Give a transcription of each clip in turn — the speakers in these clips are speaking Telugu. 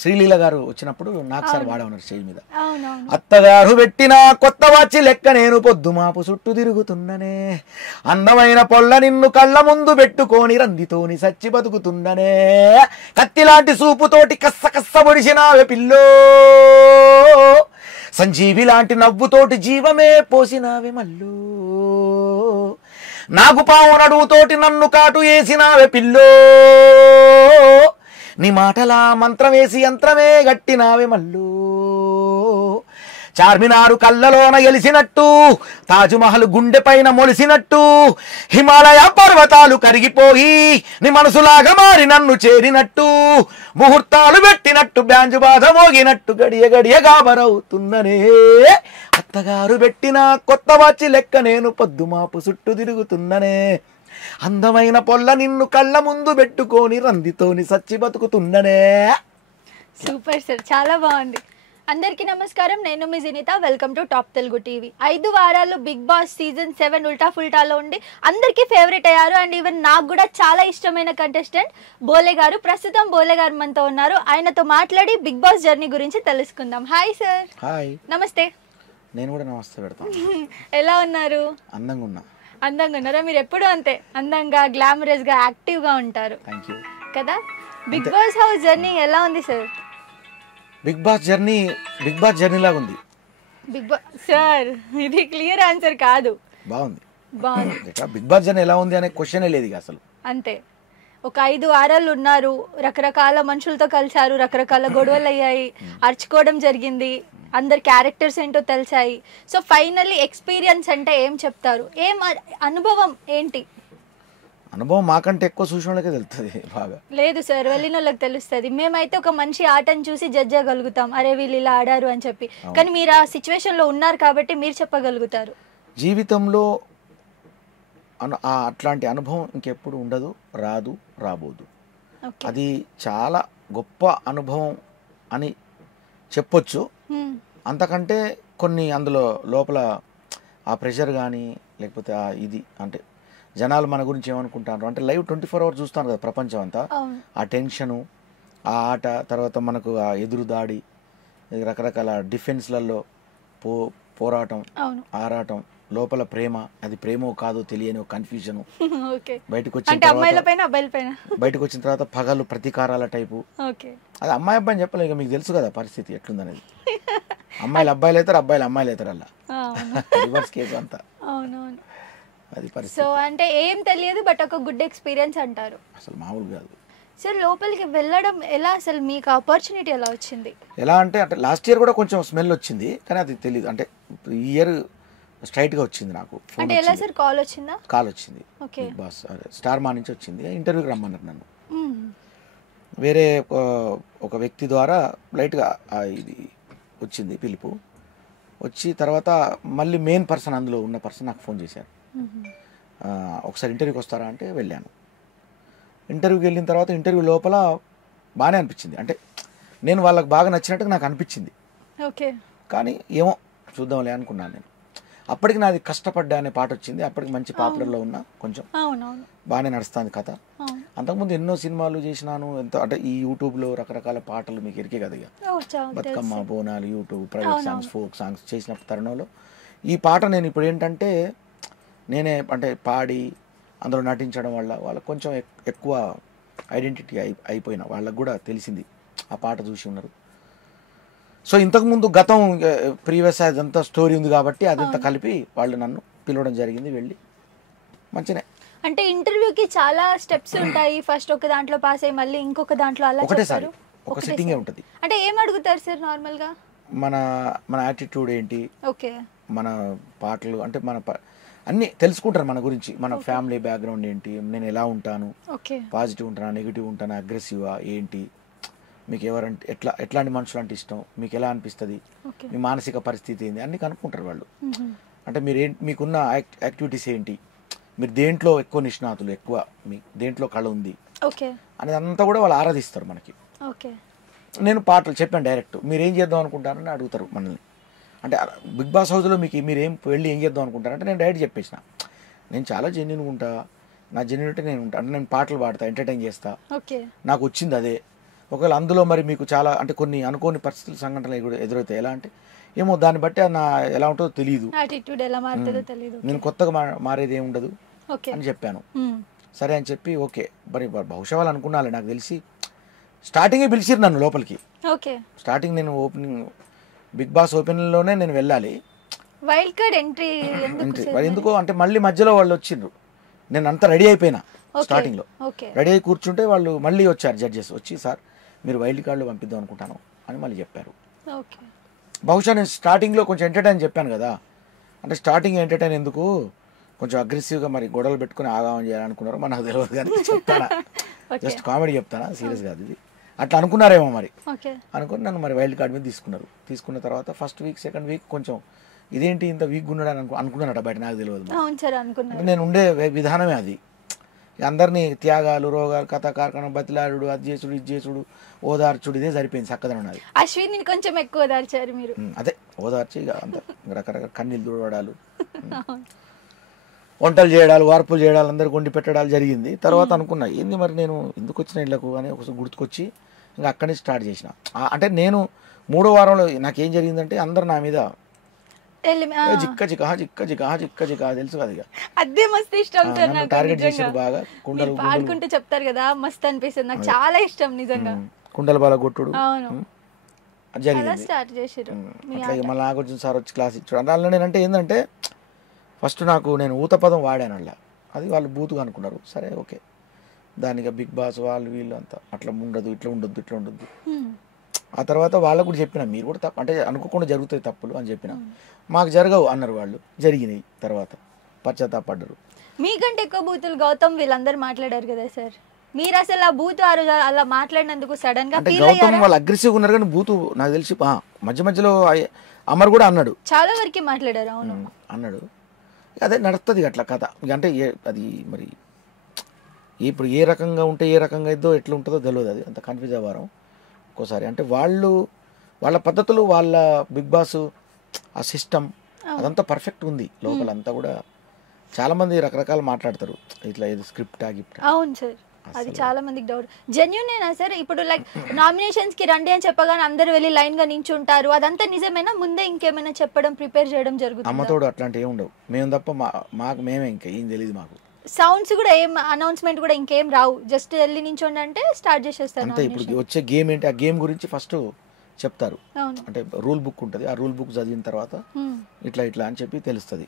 శ్రీలీల గారు వచ్చినప్పుడు నాకు సార్ వాడే ఉన్నారు స్టేజ్ మీద. అవునవును. అత్తగారు పెట్టిన కొత్త వాచి లెక్క నేను పొద్దుమాపు చుట్టూ తిరుగుతున్ననే, అందమైన పొల్ల నిన్ను కళ్ళ ముందు పెట్టుకొని రందితోని సచ్చి బతుకుతున్ననే, కత్తిలాంటి సూపుతోటి కస్స కస్స పొడిచినావే పిల్లో, సంజీవి లాంటి నవ్వుతోటి జీవమే పోసినావే మల్లో, నాకు పావు నడువుతోటి నన్ను కాటు వేసినావే పిల్లో, నీ మాటలా మంత్రం వేసి యంత్రమే గట్టినావే మల్లు, చార్మినారు కళ్ళలోన గెలిసినట్టు, తాజ్మహల్ గుండె పైన మొలిసినట్టు, హిమాలయ పర్వతాలు కరిగిపోయి నీ మనసులాగా మారి నన్ను చేరినట్టు, ముహూర్తాలు పెట్టినట్టు బ్యాంజు బాధ మోగినట్టు గడియ గడియ గాబరవుతున్ననే, అత్తగారు పెట్టిన కొత్త వాచి లెక్క నేను పొద్దుమాపు చుట్టూ తిరుగుతున్ననే, అందమైన పొల్ల నిన్ను కళ్ళ ముందు పెట్టుకొని రందితోని సచ్చి బతుకుతున్ననే. సూపర్ సార్, చాలా బాగుంది. అందరికీ నమస్కారం, నేను మీ Jinitha. Welcome to Top Telugu TV. 5 వారాలు బిగ్ బాస్ సీజన్ 7 ఉల్టా ఫుల్టాలో ఉండి అందరికీ ఫేవరెట్ అయ్యారు. అండ్ ఈవెన్ నాకు కూడా చాలా ఇష్టమైన కంటెస్టెంట్ బోలే గారు. ప్రస్తుతం బోలే గారు మనతో ఉన్నారు. ఆయనతో మాట్లాడి బిగ్ బాస్ జర్నీ గురించి తెలుసుకుందాం. Hi sir. హాయ్. నమస్తే. నేను కూడా నమస్తే పెడతాను. ఎలా ఉన్నారు? అందంగా ఉన్నా. అందంగా ఉన్నారా? మీరు ఎప్పుడు అంతే అందంగా, గ్లామరస్ గా, యాక్టివ్ గా ఉంటారు కదా. బిగ్ బాస్ హౌస్ జర్నీ ఎలా ఉంది సార్? బిగ్ బాస్ జర్నీ లాగా ఉంది. బిగ్ బాస్ సార్, ఇది క్లియర్ ఆన్సర్ కాదు. బాగుంది. బాగుంది. బిగ్ బాస్ జర్నీ ఎలా ఉంది అనే క్వశ్చనే లేదు అసలు. అంతే. ఒక 5 వారాలు ఉన్నారు, రకరకాల మనుషులతో కలిసారు, రకరకాల గొడవలు అయ్యాయి, అరుచుకోవడం జరిగింది, అందరి క్యారెక్టర్స్ ఏంటో తెలిసాయి. సో ఫైనల్లీ ఎక్స్పీరియన్స్ అంటే ఏం చెప్తారు? ఏం అనుభవం ఏంటి? అనుభవం మాకంటే ఎక్కువ చూసిన వాళ్ళకే తెలుస్తుంది. బాగా లేదు సార్, వెళ్ళిన వాళ్ళకి తెలుస్తుంది. మేమైతే ఒక మంచి ఆటను చూసి జడ్జ్ చేయగలుగుతాం, అరే వీళ్ళు ఇలా ఆడారు అని చెప్పి. కానీ మీరు ఆ సిచ్యువేషన్లో ఉన్నారు కాబట్టి మీరు చెప్పగలుగుతారు. జీవితంలో అట్లాంటి అనుభవం ఇంకెప్పుడు ఉండదు, రాదు, రాబోదు. అది చాలా గొప్ప అనుభవం అని చెప్పొచ్చు. అంతకంటే కొన్ని అందులో లోపల ఆ ప్రెషర్ కానీ లేకపోతే ఇది అంటే జనాలు మన గురించి ఏమనుకుంటారు అంటే లైవ్ 24 hours చూస్తాను కదా ప్రపంచం అంతా. ఆ టెన్షను, ఆ ఆట, తర్వాత మనకు ఆ ఎదురు దాడి, రకరకాల డిఫెన్స్లలో పోరాటం, ఆరాటం, లోపల ప్రేమ, అది ప్రేమో కాదో తెలియని కన్ఫ్యూజన్, బయటకు వచ్చిన తర్వాత పగలు ప్రతీకారాల టైపు. అది అమ్మాయి అబ్బాయిని చెప్పలేదు, మీకు తెలుసు కదా పరిస్థితి ఎట్లుందనేది. అమ్మాయిలు అబ్బాయిలు అవుతారు, అబ్బాయిలు అమ్మాయిలు అవుతారు, అలా రివర్స్ కేసు అంతా. అది పరిస్థితి. సో అంటే ఏం తెలియదు, బట్ ఒక గుడ్ ఎక్స్పీరియన్స్ అంటారు. అసలు మామూలు కాదు సార్. లోపలికి వెళ్ళడం ఎలా, అసలు మీకు ఆపర్చునిటీ ఎలా వచ్చింది? ఎలా అంటే లాస్ట్ ఇయర్ కూడా కొంచెం స్మెల్ వచ్చింది, కానీ అది తెలియదు. అంటే ఈ ఇయర్ స్ట్రైట్ గా వచ్చింది నాకు. అంటే ఎలా సార్? కాల్ వచ్చిందా? కాల్ వచ్చింది, బిగ్ బాస్ స్టార్ మా నుంచి వచ్చింది. ఇంటర్వ్యూకి రమ్మన్నారు నన్ను. వేరే ఒక వ్యక్తి ద్వారా లైట్గా ఇది వచ్చింది పిలుపు. వచ్చి తర్వాత మళ్ళీ మెయిన్ పర్సన్, అందులో ఉన్న పర్సన్ నాకు ఫోన్ చేశారు. ఒకసారి ఇంటర్వ్యూకి వస్తారా అంటే వెళ్ళాను. ఇంటర్వ్యూకి వెళ్ళిన తర్వాత ఇంటర్వ్యూ లోపల బాగానే అనిపించింది. అంటే నేను వాళ్ళకి బాగా నచ్చినట్టుగా నాకు అనిపించింది. కానీ ఏమో చూద్దాంలే అనుకున్నాను నేను. అప్పటికి నాది కష్టపడ్డా అనే పాట వచ్చింది. అప్పటికి మంచి పాపులర్లో ఉన్నా, కొంచెం బాగానే నడుస్తుంది కథ. అంతకుముందు ఎన్నో సినిమాలు చేసినాను. ఎంతో అంటే ఈ యూట్యూబ్లో రకరకాల పాటలు మీకు ఎరికే కదా, Bathukamma, Bonalu, YouTube, private songs, folk songs చేసిన తరుణంలో ఈ పాట నేను ఇప్పుడు ఏంటంటే నేనే అంటే పాడి అందులో నటించడం వల్ల వాళ్ళకి కొంచెం ఎక్కువ ఐడెంటిటీ అయిపోయిన వాళ్ళకు కూడా తెలిసింది, ఆ పాట చూసి ఉన్నారు. సో ఇంతకుముందు గతం ప్రీవియస్ అదంతా స్టోరీ ఉంది కాబట్టి అదంతా కలిపి వాళ్ళు నన్ను పిలవడం జరిగింది. వెళ్ళి మంచినే. అంటే ఇంటర్వ్యూకి చాలా స్టెప్స్ ఉంటాయి. ఫస్ట్ ఒక దాంట్లో పాస్ అయ్యి మళ్ళీ ఇంకొక దాంట్లో అలా ఒకటేసారి ఒక సిట్టింగే ఉంటుంది. అంటే ఏం అడుగుతారు సార్ నార్మల్ గా? మన యాటిట్యూడ్ ఏంటి, మన పాటలు అంటే మన అన్నీ తెలుసుకుంటారు మన గురించి, మన ఫ్యామిలీ బ్యాక్గ్రౌండ్ ఏంటి, నేను ఎలా ఉంటాను, పాజిటివ్ ఉంటానా, నెగిటివ్ ఉంటానా, అగ్రెసివా ఏంటి, మీకు ఎవరంటే ఎట్లాంటి మనుషులు అంటే ఇష్టం, మీకు ఎలా అనిపిస్తుంది, మీ మానసిక పరిస్థితి ఏంటి అన్నీ కనుక్కుంటారు వాళ్ళు. అంటే మీకున్న యాక్టివిటీస్ ఏంటి, మీరు దేంట్లో ఎక్కువ నిష్ణాతులు, ఎక్కువ మీ దేంట్లో కళ ఉంది అనేది అంతా కూడా వాళ్ళు ఆరాధిస్తారు మనకి. నేను పాటలు చెప్పాను డైరెక్ట్, మీరేం చేద్దాం అనుకుంటారని అడుగుతారు మనల్ని. అంటే బిగ్ బాస్ హౌస్లో మీరేం వెళ్ళి ఏం చేద్దాం అనుకుంటారంటే నేను డైరెక్ట్ చెప్పేసిన, నేను చాలా జెన్యున్గా ఉంటా, నా జెన్యునిటీ నేను ఉంటా, అంటే నేను పాటలు పాడతా, ఎంటర్టైన్ చేస్తా, నాకు వచ్చింది అదే, ఒకవేళ అందులో మరి మీకు చాలా అంటే కొన్ని అనుకోని పరిస్థితులు సంఘటనలు ఎదురవుతాయి. ఎలా అంటే ఏమో దాన్ని బట్టి నా ఎలా ఉంటుందో తెలియదు, యాటిట్యూడ్ ఎలా మారుతుందో తెలియదు. నేను కొత్తగా మారేది ఏమి ఉండదు అని చెప్పాను. సరే అని చెప్పి ఓకే. మరి బహుశా వాళ్ళు అనుకున్నాలే, నాకు తెలిసి స్టార్టింగే పిలిచిరు నన్ను లోపలికి. స్టార్టింగ్ నేను ఓపెనింగ్ బిగ్ బాస్ ఓపెనింగ్లోనే నేను వెళ్ళాలి. వైల్డ్ కార్డ్ ఎంట్రీ ఎందుకో అంటే మళ్ళీ మధ్యలో వాళ్ళు వచ్చిండ్రు. నేను అంతా రెడీ అయిపోయినా స్టార్టింగ్లో, రెడీ అయి కూర్చుంటే వాళ్ళు మళ్ళీ వచ్చారు జడ్జెస్ వచ్చి, సార్ మీరు వైల్డ్ కార్డులో పంపిద్దాం అనుకుంటాను అని మళ్ళీ చెప్పారు. బహుశా నేను స్టార్టింగ్లో కొంచెం ఎంటర్టైన్ చెప్పాను కదా, అంటే స్టార్టింగ్ ఎంటర్టైన్ ఎందుకు కొంచెం అగ్రెసివ్గా మరి గొడవలు పెట్టుకుని ఆగామని చేయాలనుకున్నారు. మరి నాకు తెలియదు కానీ చెప్తానా, జస్ట్ కామెడీ చెప్తానా, సీరియస్ కాదు ఇది. అట్లా అనుకున్నారేమో మరి, అనుకుని నన్ను మరి వైల్డ్ కార్డ్ మీద తీసుకున్నారు. తీసుకున్న తర్వాత ఫస్ట్ వీక్ సెకండ్ వీక్ కొంచెం ఇదేంటి ఇంత వీక్ ఉన్నాడు అనుకున్నానట బయట, నాకు తెలియదు. నేను ఉండే విధానమే అది. అందరినీ త్యాగాలు, రోగాలు, కథ కార్ఖానం, బతిలాడు, అది చేసుడు ఇది చేసుడు, ఓదార్చుడు, ఇదే సరిపోయింది చక్కదనం నాది. అశ్విని కొంచెం ఎక్కువ ఓదార్చారు మీరు. అదే ఓదార్చి ఇక అంత రకరకాల కన్నీళ్ళు దూడవడాలు, వంటలు చేయడాలు, వార్పులు చేయడాలు, అందరికి వండి పెట్టడాలు జరిగింది. తర్వాత అనుకున్నా ఏంది మరి నేను ఎందుకు వచ్చిన ఇళ్ళకు అని ఒకసారి గుర్తుకొచ్చి ఇంకా అక్కడి నుంచి స్టార్ట్ చేసిన. అంటే నేను 3వ వారంలో నాకేం జరిగిందంటే అందరు నా మీద జిక్క జికా జిక్క జికా జిక్క జికా తెలుసు కదా, ఇక అదే మస్తు ఇష్టం సార్ నాకు. టార్గెట్ చేసారు బాగా. కుండలు పాడుకుంటూ చెప్తారు కదా, మస్తు అనిపిస్తుంది నాకు, చాలా ఇష్టం నిజంగా. కుండల బాల కొట్టుడు జరిగింది. అట్లాగే మళ్ళీ నాకు వచ్చిన సార్ వచ్చి క్లాస్ ఇచ్చాడు. అందులో నేనంటే ఏంటంటే ఫస్ట్ నేను ఊత పదం వాడాను అలా, అది వాళ్ళు బూతుగా అనుకున్నారు. సరే ఓకే, దానికి బిగ్ బాస్ వాళ్ళు వీళ్ళు అంతా అట్లా ఉండదు, ఇట్లా ఉండొద్దు, ఇట్లా ఉండొద్దు. ఆ తర్వాత వాళ్ళకు కూడా చెప్పిన, మీరు కూడా తప్పు అంటే అనుకోకుండా జరుగుతాయి తప్పులు అని చెప్పిన. మాకు జరగవు అన్నారు వాళ్ళు, జరిగినాయి. తర్వాత పశ్చాత్తాపడ్డారు. మీకంటే ఎక్కువ బూతులు గౌతమ్ వీళ్ళందరూ మాట్లాడారు కదా సార్, మీరు అసలు ఆ బూతు అలా మాట్లాడినందుకు సడన్ గా గౌతమ్ వాళ్ళు అగ్రెసివ్ ఉన్నారు కానీ బూతు నాకు తెలిసి మధ్య మధ్యలో అమర్ కూడా అన్నాడు, చాలా వరకు మాట్లాడారు. అవును అన్నాడు. అదే నడుస్తుంది అట్లా కథ. అంటే అది మరి ఇప్పుడు ఏ రకంగా ఉంటే ఏ రకంగా ఇద్దో ఎట్లా ఉంటుందో తెలియదు, అది అంత కన్ఫ్యూజ్ అవ్వరం ఒక్కోసారి. అంటే వాళ్ళ పద్ధతులు, వాళ్ళ బిగ్ బాస్ ఆ సిస్టమ్ అదంతా పర్ఫెక్ట్ ఉంది. లోపలంతా కూడా చాలా మంది రకరకాలు మాట్లాడతారు, ఇట్లా ఏదో స్క్రిప్ట్ గిఫ్ట్. అవును సార్, అది చాలా మందికి డౌట్. జెన్యూనేనా సార్? ఇప్పుడు లైక్ నామినేషన్స్ కి రండి అని చెప్పగానే అందరు వెళ్ళి లైన్ గా నించుంటారు, అదంతా నిజమేనా? ముందే ఇంకేమైనా చెప్పడం, ప్రిపేర్ చేయడం జరుగుతుంది? అమ్మతోడు అట్లాంటి ఏమి ఉండవు, మేము తప్ప మాకు మేమే, ఇంకా ఏం తెలియదు మాకు. సౌండ్స్ కూడా ఏం అనౌన్స్మెంట్ కూడా ఇంకేం రావు, జస్ట్ వెళ్ళి నించోండి అంటే స్టార్ట్ చేసేస్తారు అంతే. ఇప్పుడు వచ్చే గేమ్ ఏంటి, ఆ గేమ్ గురించి ఫస్ట్ చెప్తారు. అంటే రూల్ బుక్ ఉంటుంది, ఆ రూల్ బుక్ చదివిన తర్వాత ఇట్లా ఇట్లా అని చెప్పి తెలుస్తుంది.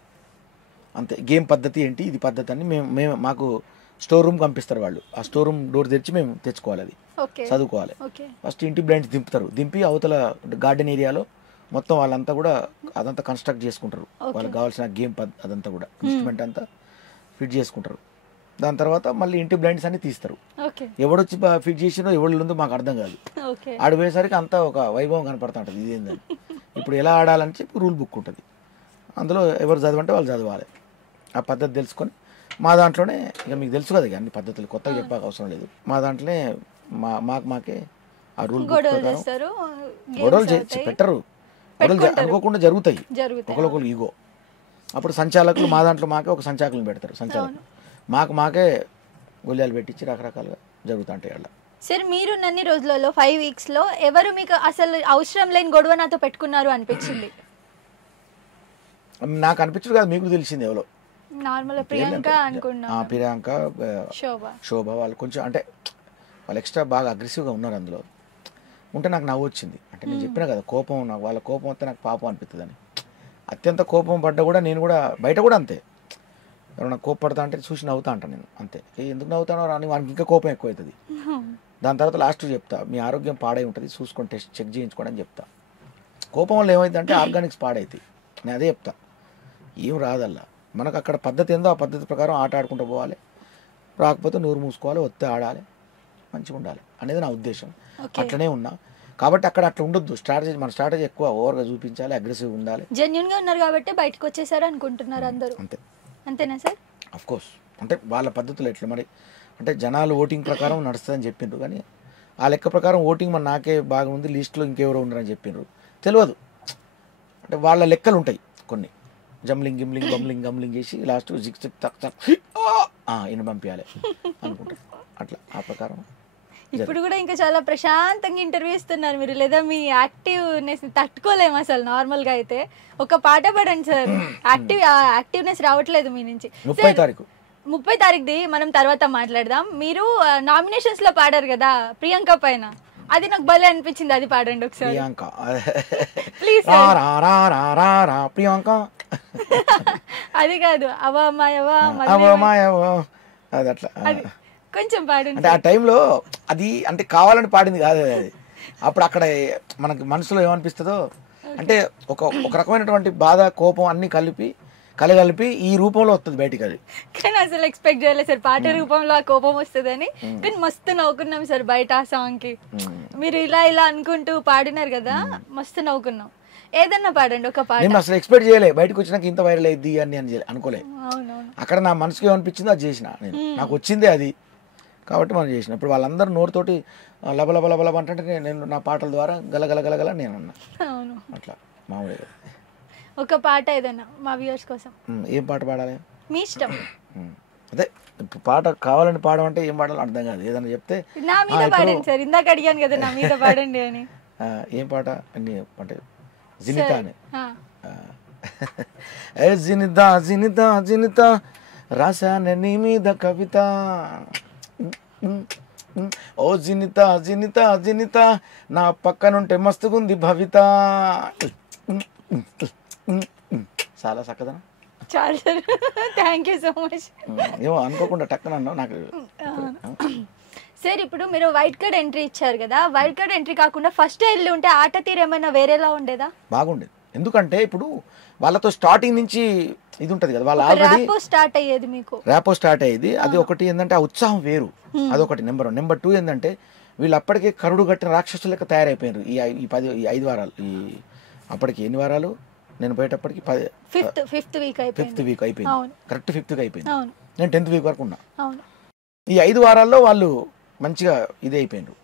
అంతే. గేమ్ పద్ధతి ఏంటి, ఇది పద్ధతి అని మేము మాకు స్టోర్ రూమ్ పంపిస్తారు వాళ్ళు. ఆ స్టోర్ రూమ్ డోర్ తెరిచి మేము తెచ్చుకోవాలి, అది చదువుకోవాలి. ఫస్ట్ ఇంటి బ్లైండ్స్ దింపుతారు, దింపి అవతల గార్డెన్ ఏరియాలో మొత్తం వాళ్ళంతా కూడా అదంతా కన్స్ట్రక్ట్ చేసుకుంటారు. వాళ్ళకి కావాల్సిన గేమ్ అదంతా కూడా ఇన్స్ట్రుమెంట్ అంతా ఫిట్ చేసుకుంటారు. దాని తర్వాత మళ్ళీ ఇంటి బ్లైండ్స్ అన్ని తీస్తారు. ఎవడొచ్చి ఫిట్ చేసినో ఎవరు ఉందో మాకు అర్థం కాదు. ఆడిపోయేసరికి అంతా ఒక వైభవం కనపడుతూ ఉంటుంది, ఇదేందని. ఇప్పుడు ఎలా ఆడాలని చెప్పి రూల్ బుక్ ఉంటుంది, అందులో ఎవరు చదవంటే వాళ్ళు చదవాలి. ఆ పద్ధతి తెలుసుకొని మా దాంట్లోనే, ఇక మీకు తెలుసు కదా అన్ని పద్ధతులు కొత్తగా చెప్పాక అవసరం లేదు, మా దాంట్లోనే మాకే ఆ రూల్ బుక్ గొడవలు పెట్టరు, గొడవలు అనుకోకుండా జరుగుతాయి ఒకరికొకరు ఈగో. అప్పుడు సంచాలకులు మా దాంట్లో మాకే ఒక సంచాలకులను పెడతారు, సంచాలకులు మాకే గొల్లాలు పెట్టించి రకరకాలుగా జరుగుతుంటాయి అలా. సార్ మీరు అన్ని రోజులలో 5 weeks లో ఎవరు మీకు అసలు అవసరం లేని గొడవ నాతో పెట్టుకున్నారు అనిపించింది? నాకు అనిపించదు కదా, మీకు తెలిసింది ఎవరో. నార్మల్ ప్రియాంక అనుకున్నా, ప్రియాంక, శోభ వాళ్ళు కొంచెం అంటే వాళ్ళు ఎక్స్ట్రా బాగా అగ్రెసివ్గా ఉన్నారు. అందులో ఉంటే నాకు నవ్వు వచ్చింది. అంటే నేను చెప్పినా కదా, కోపం, నాకు వాళ్ళ కోపం వస్తే నాకు పాపం అనిపిస్తుంది అని. అత్యంత కోపం పడ్డా కూడా నేను కూడా బయట కూడా అంతే, ఎవరైనా కోపపడతా అంటే చూసి నవ్వుతా అంటాను నేను, అంతే. ఎందుకు నవ్వుతానో రాని వానికి ఇంకా కోపం ఎక్కువ అవుతుంది. దాని తర్వాత లాస్ట్ చెప్తా, మీ ఆరోగ్యం పాడై ఉంటుంది, చూసుకొని చెక్ చేయించుకోండి అని చెప్తా. కోపం వల్ల ఏమైందంటే ఆర్గానిక్స్ పాడవుతాయి, నేను అదే చెప్తా. ఏం రాదల్లా, మనకు అక్కడ పద్ధతి ఏందో ఆ పద్ధతి ప్రకారం ఆట ఆడుకుంటూ పోవాలి, రాకపోతే నోరు మూసుకోవాలి, వస్తే ఆడాలి, మంచిగా ఉండాలి అనేది నా ఉద్దేశం. అట్లనే ఉన్నా కాబట్టి అక్కడ అట్లా ఉండొద్దు. మన స్ట్రాటజీ ఎక్కువ ఓవర్గా చూపించాలి, అగ్రెసివ్ ఉండాలి. జెన్యూన్గా ఉన్నారు కాబట్టి బయటకు వచ్చేసారు అనుకుంటున్నారు అందరూ, అంతేనా సార్? అఫ్ కోర్స్, అంటే వాళ్ళ పద్ధతులు ఎట్లా మరి అంటే జనాలు ఓటింగ్ ప్రకారం నడుస్తుందని చెప్పిండ్రు, కానీ ఆ లెక్క ప్రకారం ఓటింగ్ మన నాకే బాగా ఉంది, లిస్టులో ఇంకెవరో ఉన్నారని చెప్పిండ్రు, తెలియదు. అంటే వాళ్ళ లెక్కలు ఉంటాయి కొన్ని, జంబ్లింగ్ గిమ్లింగ్ బమ్లింగ్ గమ్లింగ్ చేసి లాస్ట్ జిక్ తక్ తక్ ఈయన పంపించాలి అనుకుంటారు, అట్లా ఆ ప్రకారం. ఇప్పుడు కూడా ఇంకా చాలా ప్రశాంతంగా ఇంటర్వ్యూ ఇస్తున్నారు మీరు, లేదా మీ యాక్టివ్నెస్ తట్టుకోలేము అసలు. నార్మల్ గా అయితే ఒక పాట పాడండి సార్, యాక్టివ్నెస్ రావట్లేదు మీ నుంచి. 30 తారీఖుది మనం తర్వాత మాట్లాడదాం. మీరు నామినేషన్స్ లో పాడారు కదా ప్రియాంక పైన, అది నాకు భలే అనిపించింది, అది పాడండి ఒకసారి. ప్లీజ్ ప్రియాంక అది కాదు, అది అట్లా కొంచెం పాడండి. అంటే ఆ టైంలో అది అంటే కావాలని పాడింది కాదు అది. అప్పుడు అక్కడ మనకి మనసులో ఏమనిపిస్తుందో అంటే ఒక రకమైనటువంటి బాధ, కోపం అన్ని కలగలిపి ఈ రూపంలో వస్తుంది బయటికి. అది కానీ అసలు ఎక్స్పెక్ట్ చేయలేదు సార్ పాట రూపంలో ఆ కోపం వస్తుందని. కానీ మస్తు నవ్వుకున్నాం సార్ బయట ఆ సాంగ్ కి. మీరు ఇలా అనుకుంటూ పాడినారు కదా, మస్తు నవ్వుకున్నాం. ఏదన్నా పాడండి ఒక పాట. నేను అసలు ఎక్స్పెక్ట్ చేయలే, బయటకు వచ్చినాక ఇంత వైరల్ అయ్యింది అని అనుకోలే. అక్కడ నా మనసుకి ఏమనిపించిందో అది చేసిన నేను, నాకు వచ్చిందే అది కాబట్టి మనం చేసిన. ఇప్పుడు వాళ్ళందరూ నోరుతోటి లబలబలబల అంటే నేను నా పాటల ద్వారా గలగలగలగల నేను అన్నా. అట్లా మామూలుగా ఒక పాట ఏదన్నా మా వ్యూవర్స్ కోసం. ఏం పాట పాడాలి మీ ఇష్టం. అదే పాట కావాలని పాడమంటే ఏం పాడాలో అర్థం కాదు, ఏదన్నా చెప్తే. నా మీద పాడండి సార్, ఇందాక అడిగాను కదా నా మీద పాడండి అని. ఏం పాట అన్ని అంటే జినితా అని. జినితా జినితా జినితా రాశాను నీ మీద కవిత, ఓ జినితా జినితా జినితా నా పక్కనుంటే మస్తుగుంది భవిత. చాలా చక్కదనా. చాలా sir, thank you so much. ఏమో అనుకోకుండా టక్కనన్నా నాకు. సార్ ఇప్పుడు మీరు వైట్ కార్డ్ ఎంట్రీ ఇచ్చారు కదా, వైట్ కార్డ్ ఎంట్రీ కాకుండా ఫస్ట్ వెళ్ళి ఉంటే ఆట తీరు ఏమైనా వేరేలా ఉండేదా? బాగుండేది, ఎందుకంటే ఇప్పుడు వాళ్ళతో స్టార్టింగ్ నుంచి ఇది ఉంటది కదా, వాళ్ళు ఆల్రెడీ ర్యాపో స్టార్ట్ అయ్యేది, మీకు ర్యాపో స్టార్ట్ అయ్యేది. అది ఒకటి ఏంటంటే ఆ ఉత్సాహం వేరు, అదొకటి నెంబర్ 1. నెంబర్ 2 ఏంటంటే వీళ్ళు అప్పటికే కరుడు కట్టిన రాక్షసులు లెక్క తయారైపోయారు. ఈ 5 వారాలు, ఈ అప్పటికి ఎన్ని వారాలు నేను పోయేటప్పటికి ఫిఫ్త్ వీక్ అయిపోయింది. కరెక్ట్ 5th వీక్ అయిపోయింది. నేను 10th వీక్ వరకు ఉన్నా. ఈ 5 వారాల్లో వాళ్ళు మంచిగా ఇది అయిపోయినారు.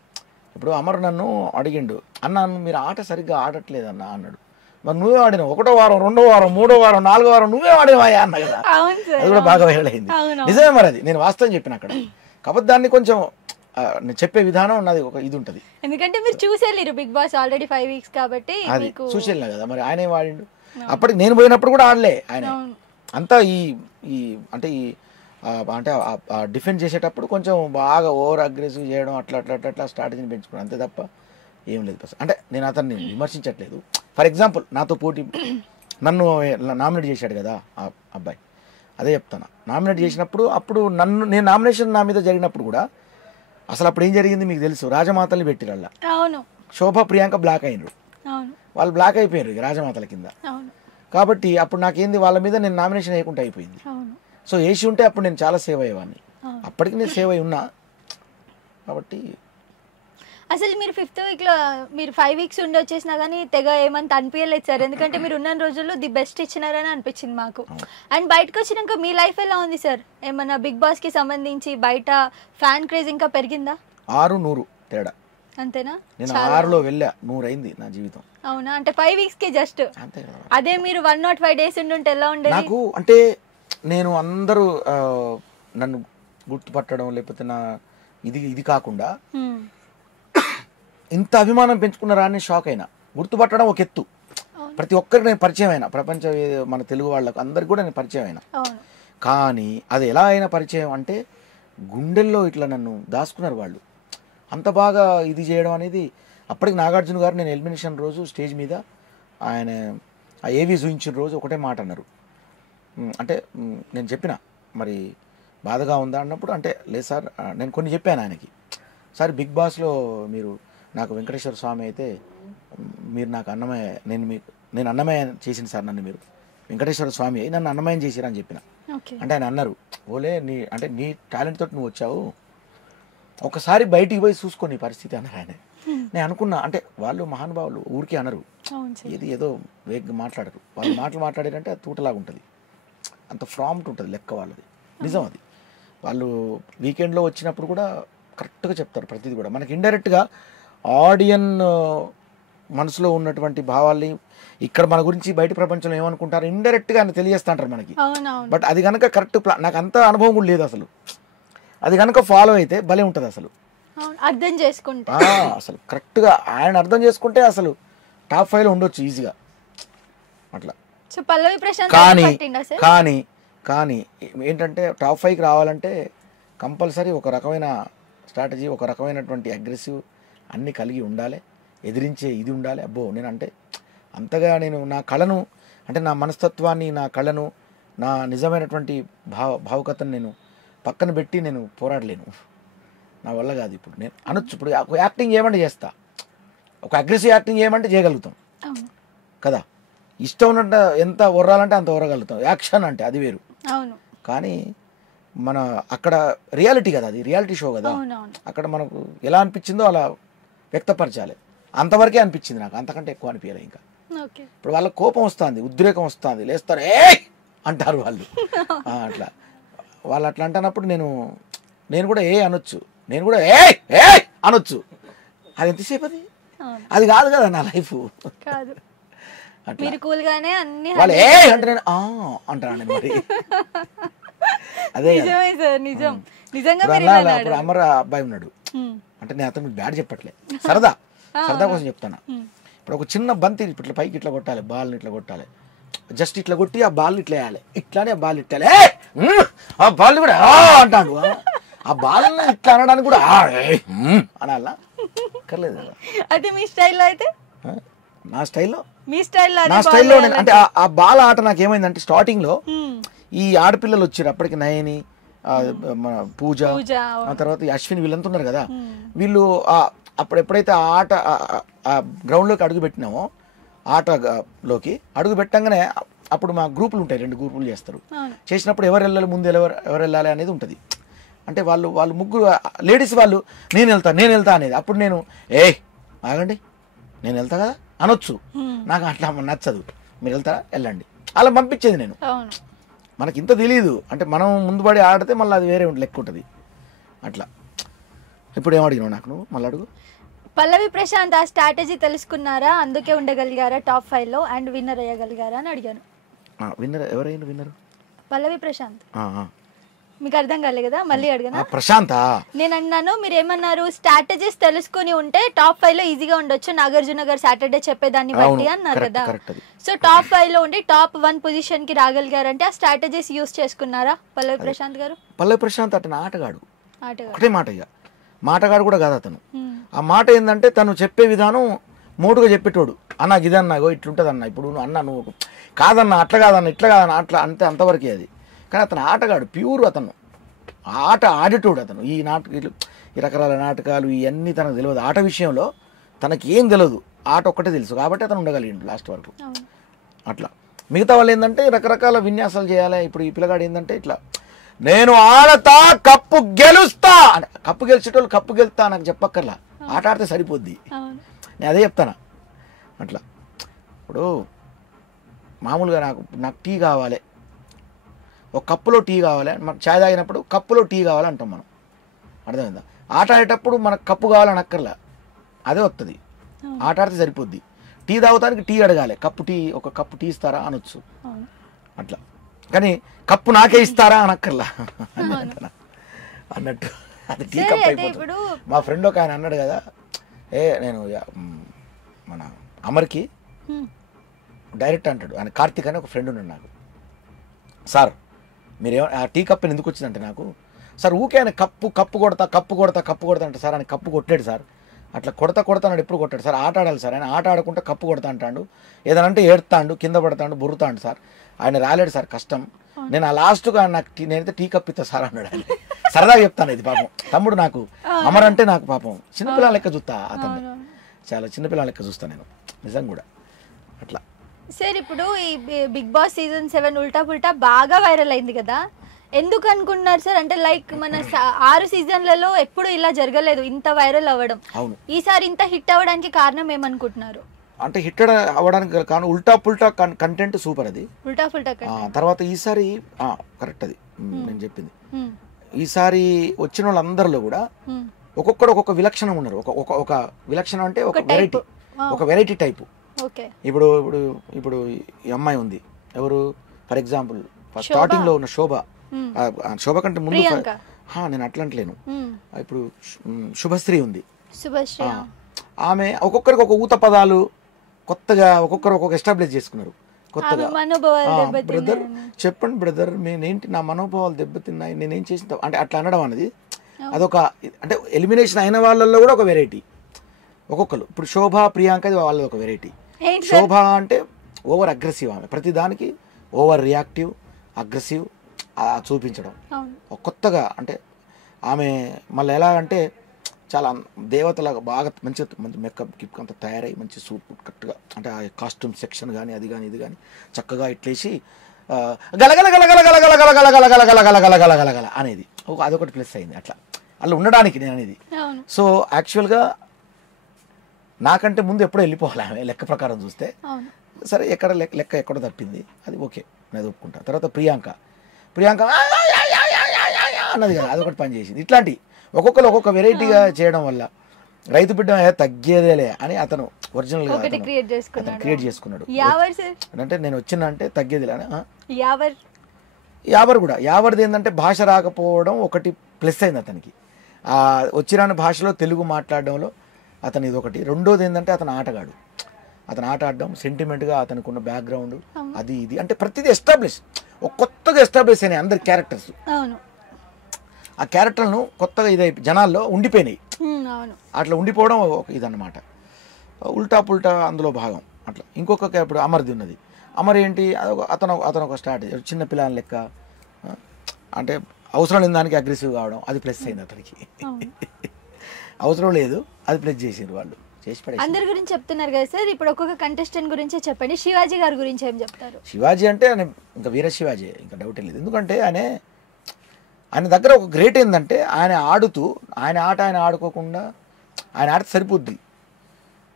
ఇప్పుడు అమర్ నన్ను అడిగిండు, అన్న మీరు ఆట సరిగ్గా ఆడట్లేదు అన్న అన్నాడు. మరి నువ్వే ఆడినావు, 1వ వారం 2వ వారం 3వ వారం 4వ వారం నువ్వే ఆడేవా అన్న కదా. అది కూడా బాగా వైరల్ అయింది. నిజమే మరి, అది నేను వాస్తవం చెప్పిన అక్కడ. కాబట్టి దాన్ని కొంచెం నేను చెప్పే విధానం ఉన్నది ఒక ఇది ఉంటుంది. ఎందుకంటే మీరు చూసేళ్ళారు బిగ్ బాస్ ఆల్రెడీ 5 వీక్స్ కాబట్టి. అది చూసేళ్ళా కదా, మరి ఆయనే వాడిండు. అప్పటికి నేను పోయినప్పుడు కూడా ఆడలే ఆయన. అంతా ఈ అంటే అంటే డిఫెండ్ చేసేటప్పుడు కొంచెం బాగా ఓవర్ అగ్రెసివ్ చేయడం, అట్లా స్ట్రాటజీని పెంచుకోవడం, అంతే తప్ప ఏం లేదు. అంటే నేను అతన్ని విమర్శించట్లేదు. ఫర్ ఎగ్జాంపుల్ నాతో పోటీ నన్ను నామినేట్ చేశాడు కదా ఆ అబ్బాయి, అదే చెప్తాను. నామినేట్ చేసినప్పుడు అప్పుడు నేను నామినేషన్ నా మీద జరిగినప్పుడు కూడా అసలు అప్పుడు ఏం జరిగింది మీకు తెలుసు, రాజమాతల్ని పెట్టిరల్లా. శోభ ప్రియాంక బ్లాక్ అయినరు, వాళ్ళు బ్లాక్ అయిపోయారు రాజమాతల కింద. కాబట్టి అప్పుడు నాకేంది, వాళ్ళ మీద నేను నామినేషన్ వేయకుండా అయిపోయింది. సో వేసి ఉంటే అప్పుడు నేను చాలా సేవ్ అయ్యేవాడిని. అప్పటికి నేను సేవ్ అయి ఉన్నా కాబట్టి. అసలు మీరు 5th వీక్లో మీరు 5 వీక్స్ ఉండి వచ్చేసినా కానీ తెగ ఏమంత అనిపించలేదు సార్, ఎందుకంటే మీరు ఉన్న రోజుల్లో ది బెస్ట్ ఇచ్చినారని అనిపించింది మాకు. అండ్ బయటకు వచ్చినాక మీ లైఫ్ ఎలా ఉంది సార్? ఏమన్నా బిగ్ బాస్ కి సంబంధించి బయట ఫ్యాన్ క్రేజ్ ఇంకా పెరిగిందా? 600 తేడా అంతేనా? నేను 6లో వెళ్ళా, 100 అయింది నా జీవితం. అవునా? అంటే 5 వీక్స్ కి జస్ట్. అదే మీరు 105 డేస్ ఉండుంటే ఎలా ఉండేది? నాకు అంటే నేను అందరూ నన్ను గుర్తుపట్టడం లేకపోతే నా ఇది కాకుండా ఇంత అభిమానం పెంచుకున్నారా అని షాక్ అయినా. గుర్తుపట్టడం ఒక ఎత్తు, ప్రతి ఒక్కరికి నేను పరిచయం అయినా, ప్రపంచ మన తెలుగు వాళ్ళకు అందరికి కూడా నేను పరిచయం అయినా. కానీ అది ఎలా అయినా పరిచయం అంటే గుండెల్లో ఇట్లా నన్ను దాచుకున్నారు వాళ్ళు. అంత బాగా ఇది చేయడం అనేది. అప్పటికి నాగార్జున గారు నేను ఎలిమినేషన్ రోజు స్టేజ్ మీద ఆయన ఆ ఏవి చూయించిన రోజు ఒకటే మాట అన్నారు. అంటే నేను చెప్పిన మరి బాధగా ఉందా అన్నప్పుడు, అంటే లేదు సార్ నేను కొన్ని చెప్పాను ఆయనకి. సార్ బిగ్ బాస్లో మీరు నాకు వెంకటేశ్వర స్వామి అయితే మీరు నాకు అన్నమయ్య, నేను అన్నమయ్య చేసింది సార్, నన్ను మీరు వెంకటేశ్వర స్వామి అయి నన్ను అన్నమయ్యం చేసిరా అని చెప్పిన. అంటే ఆయన అన్నారు, ఓలే నీ టాలెంట్ తోటి నువ్వు వచ్చావు, ఒకసారి బయటికి పోయి చూసుకో నీ పరిస్థితి అన్నారు ఆయన. నేను అనుకున్నా, అంటే వాళ్ళు మహానుభావులు ఊరికే అనరు, ఏదో వేగంగా మాట్లాడరు. వాళ్ళు మాట్లాడారంటే అది తూటలాగా ఉంటుంది, అంత ఫ్రాంప్ట్ ఉంటుంది లెక్క వాళ్ళది. నిజం అది. వాళ్ళు వీకెండ్లో వచ్చినప్పుడు కూడా కరెక్ట్గా చెప్తారు ప్రతిదీ కూడా. మనకి ఇండైరెక్ట్గా ఆడియన్ మనసులో ఉన్నటువంటి భావాల్ని ఇక్కడ మన గురించి బయట ప్రపంచంలో ఏమనుకుంటారు ఇండైరెక్ట్గా అని తెలియజేస్తా అంటారు మనకి. బట్ అది కనుక కరెక్ట్ నాకు అంత అనుభవం కూడా లేదు అసలు. అది కనుక ఫాలో అయితే భలే ఉంటుంది అసలు. అర్థం చేసుకుంటే అసలు కరెక్ట్గా ఆయన అర్థం చేసుకుంటే అసలు టాప్ 5లో ఉండొచ్చు ఈజీగా అట్లా. సో పల్లవి ప్రశాంత్ కానీ కానీ ఏంటంటే టాప్ 5కి రావాలంటే కంపల్సరీ ఒక రకమైన స్ట్రాటజీ, ఒక రకమైనటువంటి అగ్రెసివ్ అన్నీ కలిగి ఉండాలి, ఎదిరించే ఇది ఉండాలి. అబ్బో నేను అంటే అంతగా నేను నా కళను అంటే నా మనస్తత్వాన్ని, నా కళను, నా నిజమైనటువంటి భావుకతను నేను పక్కన పెట్టి నేను పోరాడలేను, నా వల్ల కాదు. ఇప్పుడు నేను అనొచ్చు, ఇప్పుడు యాక్టింగ్ చేయమంటే చేస్తా, ఒక అగ్రెసివ్ యాక్టింగ్ చేయమంటే చేయగలుగుతాం కదా, ఇష్టం ఉన్నంత ఎంత ఒర్రాలంటే అంత ఒర్రగలుగుతాం, యాక్షన్ అంటే అది వేరు. కానీ మన అక్కడ రియాలిటీ కదా, అది రియాలిటీ షో కదా, అక్కడ మనకు ఎలా అనిపించిందో అలా వ్యక్తపరచాలి. అంతవరకే అనిపించింది నాకు, అంతకంటే ఎక్కువ అనిపించాలి. ఇంకా ఇప్పుడు వాళ్ళ కోపం వస్తుంది, ఉద్రేకం వస్తుంది, లేస్తారు ఏ అంటారు వాళ్ళు, అట్లా వాళ్ళు అట్లా అంటున్నప్పుడు నేను కూడా ఏ అనొచ్చు, నేను కూడా ఏ అనొచ్చు. అది ఎంతసేపు అది కాదు కదా నా లైఫ్. వాళ్ళు ఏ అంటే నేను అంటాను నేను మరి. అదే ఇప్పుడు అమర్ అబ్బాయి ఉన్నాడు అంటే నేను అతను బ్యాడ్ చెప్పట్లే, సరదా కోసం చెప్తాను. ఇప్పుడు ఒక చిన్న బంతి ఇట్లా పైకి ఇట్లా కొట్టాలి, బాల్ని ఇట్లా కొట్టాలి, జస్ట్ ఇట్లా కొట్టి ఆ బాల్ ఇట్లా వేయాలి, ఇట్లానే ఆ బాల్ ఇట్లా ఆ బాల్ కూడా అంటాడు, ఆ బాల్ని ఇట్లా అనడానికి కూడా అనాలా కర్లేదు. అది మీ స్టైల్లో అయితే? నా స్టైల్లో అంటే ఆ బాల్ ఆట నాకు ఏమైందంటే స్టార్టింగ్ లో ఈ ఆడపిల్లలు వచ్చారు అప్పటికి, నయని, మన పూజ, ఆ తర్వాత అశ్విని, వీళ్ళంతా ఉన్నారు కదా, వీళ్ళు అప్పుడు ఎప్పుడైతే ఆ ఆట ఆ గ్రౌండ్లోకి అడుగు పెట్టినామో, ఆటలోకి అడుగు పెట్టంగానే అప్పుడు మా గ్రూపులు ఉంటాయి, 2 గ్రూపులు చేస్తారు. చేసినప్పుడు ఎవరు వెళ్ళాలి ముందు, ఎవరు వెళ్ళాలి అనేది ఉంటుంది. అంటే వాళ్ళు ముగ్గురు లేడీస్ వాళ్ళు నేను వెళ్తా అనేది. అప్పుడు నేను ఆగండి నేను వెళ్తా కదా అనొచ్చు, నాకు అట్లా నచ్చదు, మీరు వెళ్తారా వెళ్ళండి అలా పంపించేది నేను. మనకి ఇంత తెలియదు అంటే మనం ముందు పడి ఆడితే మళ్ళీ అది వేరే లెక్క ఉంటుంది అట్లా. ఇప్పుడు ఏమడిగినావు నాకు నువ్వు మళ్ళీ అడుగు. పల్లవి ప్రశాంత్ ఆ స్ట్రాటజీ తెలుసుకున్నారా, అందుకే ఉండగలిగారా టాప్ 5లో అండ్ విన్నర్ అయ్యగలిగారా అని అడిగాను. విన్నర్ ఎవరైనా విన్నర్ పల్లవి ప్రశాంత్. మీకు అర్థం కాలే కదా, మళ్ళీ అడిగాను. ప్రశాంత్ నేను అన్నాను, మీరు ఏమన్నారు, స్ట్రాటజీస్ తెలుసుకుని ఉంటే టాప్ 5లో ఈజీగా ఉండొచ్చు, నాగార్జున గారు సాటర్డే చెప్పేదాన్ని బట్టి అన్నారు కదా. సో టాప్ 5లో ఉండి టాప్ 1 పొజిషన్ కి రాగలిగారంటే ఆ స్ట్రాటజీస్ యూస్ చేసుకున్నారా పల్లవి ప్రశాంత్ గారు? పల్లవి ప్రశాంత్ అతను ఆటగాడు, ఒకటే మాట, ఇక మాటగాడు కూడా కాదు అతను. ఆ మాట ఏంటంటే తను చెప్పే విధానం మోటుగా చెప్పేటోడు, అన్న ఇదన్నాగో ఇట్లుంటుంది అన్న, ఇప్పుడు నువ్వు అన్న నువ్వు కాదన్న అట్లా కాదన్న ఇట్లా కాదన్న అట్లా అంతే, అంతవరకే అది. కానీ అతను ఆటగాడు, ప్యూర్, అతను ఆట ఆడేటోడు. అతను ఈ రకరకాల నాటకాలు ఇవన్నీ తనకు తెలియదు, ఆట విషయంలో తనకి ఏం తెలియదు, ఆట ఒక్కటే తెలుసు కాబట్టి అతను ఉండగలిగిండు లాస్ట్ వరకు అట్లా. మిగతా వాళ్ళు ఏంటంటే రకరకాల విన్యాసాలు చేయాలి. ఇప్పుడు ఈ పిల్లగాడు ఏంటంటే ఇట్లా నేను ఆడతా కప్పు గెలుస్తా, కప్పు గెలిచేటోళ్ళు కప్పు గెలుస్తా నాకు చెప్పక్కర్లా, ఆట ఆడితే సరిపోద్ది, నేను అదే చెప్తాను అట్లా. ఇప్పుడు మామూలుగా నాకు టీ కావాలి, ఒక కప్పులో టీ కావాలి, మనకు ఛాయ్ తాగినప్పుడు కప్పులో టీ కావాలంటాం మనం, అర్థమైందా? ఆట ఆడేటప్పుడు మనకు కప్పు కావాలని అక్కర్లా, అదే వస్తుంది, ఆట ఆడితే సరిపోద్ది. టీ తాగుతానికి టీ అడగాలి, ఒక కప్పు టీ ఇస్తారా అనొచ్చు అట్లా, కానీ కప్పు నాకే ఇస్తారా అనక్కర్లా అన్నట్టు, అది టీ కప్ అయిపోతుంది. మా ఫ్రెండ్ ఒక ఆయన అన్నాడు కదా, నేను మన అమర్కి డైరెక్ట్ అంటాడు, ఆయన కార్తీక్ అని ఒక ఫ్రెండ్ ఉన్నాడు నాకు, సార్ మీరేమో ఆ టీ కప్ ఎందుకు వచ్చిందంటే నాకు, సార్ ఊకే ఆయన కప్పు కొడతా అంటే, సార్ ఆయన కప్పు కొట్టాడు సార్, అట్లా కొడతాడు, ఎప్పుడు కొట్టాడు సార్, ఆట ఆడాలి సార్, ఆయన ఆట ఆడకుండా కప్పు కొడతా అంటాడు, ఏదనంటే ఏడుతాడు, కింద పడతాడు, బొరుతాడు సార్, ఆయన రాలేడు సార్, కష్టం, నేను ఆ లాస్ట్గా నేనైతే టీ కప్ ఇస్తా సార్ అన్నాడు. ఆయన సరదాగా చెప్తాను, ఇది పాపం తమ్ముడు, నాకు అమర్ అంటే నాకు పాపం చిన్నపిల్లల లెక్క చూస్తా, అతన్ని చాలా చిన్నపిల్లల లెక్క చూస్తాను నేను నిజం కూడా అట్లా. సార్ ఇప్పుడు ఈ బిగ్ బాస్ సీజన్ 7 ఉల్టా పుల్టా బాగా వైరల్ అయింది కదా, ఎందుకు అనుకుంటున్నారు సార్? అంటే లైక్ మన 6 సీజన్లలో ఎప్పుడు ఇలా జరగలేదు ఇంత వైరల్ అవ్వడం, ఈసారి ఇంత హిట్ అవ్వడానికి కారణం ఏమనుకుంటున్నారు? అంటే హిట్ అవ్వడానికి కానీ ఉల్టా పుల్టా కంటెంట్ సూపర్, అది ఉల్టా పుల్టా. తర్వాత ఈసారి కరెక్ట్, అది నేను చెప్పింది, ఈసారి వచ్చిన వాళ్ళందరిలో కూడా ఒక్కొక్కరు ఒక్కొక్క విలక్షణం ఉన్నారు, ఒక విలక్షణం అంటే ఒక వెరైటీ టైపు. ఇప్పుడు ఇప్పుడు ఇప్పుడు ఈ అమ్మాయి ఉంది, ఎవరు ఫర్ ఎగ్జాంపుల్ స్టార్టింగ్ లో ఉన్న శోభ కంటే ముందు నేను అట్లా అంటలేను. ఇప్పుడు శుభశ్రీ ఉంది, శుభశ్రీ ఆమె ఒక్కొక్కరికి ఒక ఊత పదాలు కొత్తగా ఒక్కొక్కరు ఒక్కొక్క ఎస్టాబ్లిష్ చేసుకున్నారు కొత్తగా. బ్రదర్ చెప్పండి బ్రదర్, నేనేంటి నా మనోభావాలు దెబ్బతిన్నాయి, నేనేం చేసిన అంటే అట్లా అనడం అనేది అదొక అంటే ఎలిమినేషన్ అయిన వాళ్ళల్లో కూడా ఒక వెరైటీ. ఒక్కొక్కరు ఇప్పుడు శోభ ప్రియాంక వాళ్ళది ఒక వెరైటీ. శోభ అంటే ఓవర్ అగ్రెసివ్, ఆమె ప్రతిదానికి ఓవర్ రియాక్టివ్ అగ్రెసివ్ చూపించడం కొత్తగా. అంటే ఆమె మళ్ళీ ఎలా అంటే చాలా దేవతలాగా బాగా మంచి మంచి మేకప్ గిప్ అంతా తయారై మంచి సూట్ కరెక్ట్గా అంటే ఆ కాస్ట్యూమ్ సెక్షన్ కానీ అది కానీ ఇది కానీ చక్కగా ఇట్లేసి గలగల గలగల గలగల గలగల గలగల గలగల గలగల గలగల అనేది అదొకటి ప్లస్ అయింది అట్లా అలా ఉండడానికి నేను అనేది. సో యాక్చువల్గా నాకంటే ముందు ఎప్పుడో వెళ్ళిపోవాలి ఆమె లెక్క ప్రకారం చూస్తే. సరే ఎక్కడ లెక్క ఎక్కడో తప్పింది, అది ఓకే నేను ఒప్పుకుంటాను. తర్వాత ప్రియాంక అన్నది కదా, అదొకటి పని చేసింది. ఇట్లాంటి ఒక్కొక్కరు ఒక్కొక్క వెరైటీగా చేయడం వల్ల రైతు బిడ్డ తగ్గేదేలే అని అతను ఒరిజినల్గా క్రియేట్ చేసుకున్నాడు. అంటే నేను వచ్చిన అంటే తగ్గేదిలే అని. యావర్ కూడా యావర్ది ఏంటంటే భాష రాకపోవడం ఒకటి ప్లస్ అయింది అతనికి. వచ్చిరాని భాషలో తెలుగు మాట్లాడడంలో అతను ఇదొకటి. రెండోది ఏంటంటే అతను ఆటగాడు, అతను ఆట ఆడడం సెంటిమెంట్గా అతనికి ఉన్న బ్యాక్గ్రౌండ్ అది ఇది అంటే ప్రతిదీ ఎస్టాబ్లిష్, ఒక కొత్తగా ఎస్టాబ్లిష్ అయినాయి అందరి క్యారెక్టర్స్. ఆ క్యారెక్టర్లను కొత్తగా ఇదై జనాల్లో ఉండిపోయినాయి. అట్లా ఉండిపోవడం ఒక ఇదన్నమాట. ఉల్టా పుల్టా అందులో భాగం అట్లా. ఇంకొక ఇప్పుడు అమర్ది ఉన్నది. అమర్ ఏంటి అతను ఒక స్ట్రాటజీ, చిన్న పిల్లల లెక్క అంటే అవసరం లేని దానికి అగ్రెసివ్ కావడం అది ప్లస్ అయింది అతనికి. అవసరం లేదు అది ప్లస్ చేసారు వాళ్ళు, చేసి పడే. అందరి గురించి చెప్తున్నారు కదా సార్, ఇప్పుడు ఒక్కొక్క కంటెస్టెంట్ గురించే చెప్పండి. శివాజీ గారి గురించి ఏం చెప్తారు? శివాజీ అంటే ఆయన ఇంకా వీర శివాజీ, ఇంకా డౌట్ లేదు. ఎందుకంటే ఆయన దగ్గర ఒక గ్రేట్ ఏంటంటే ఆయన ఆడుతూ ఆయన ఆట ఆయన ఆడుకోకుండా ఆయన ఆడితే సరిపోద్ది.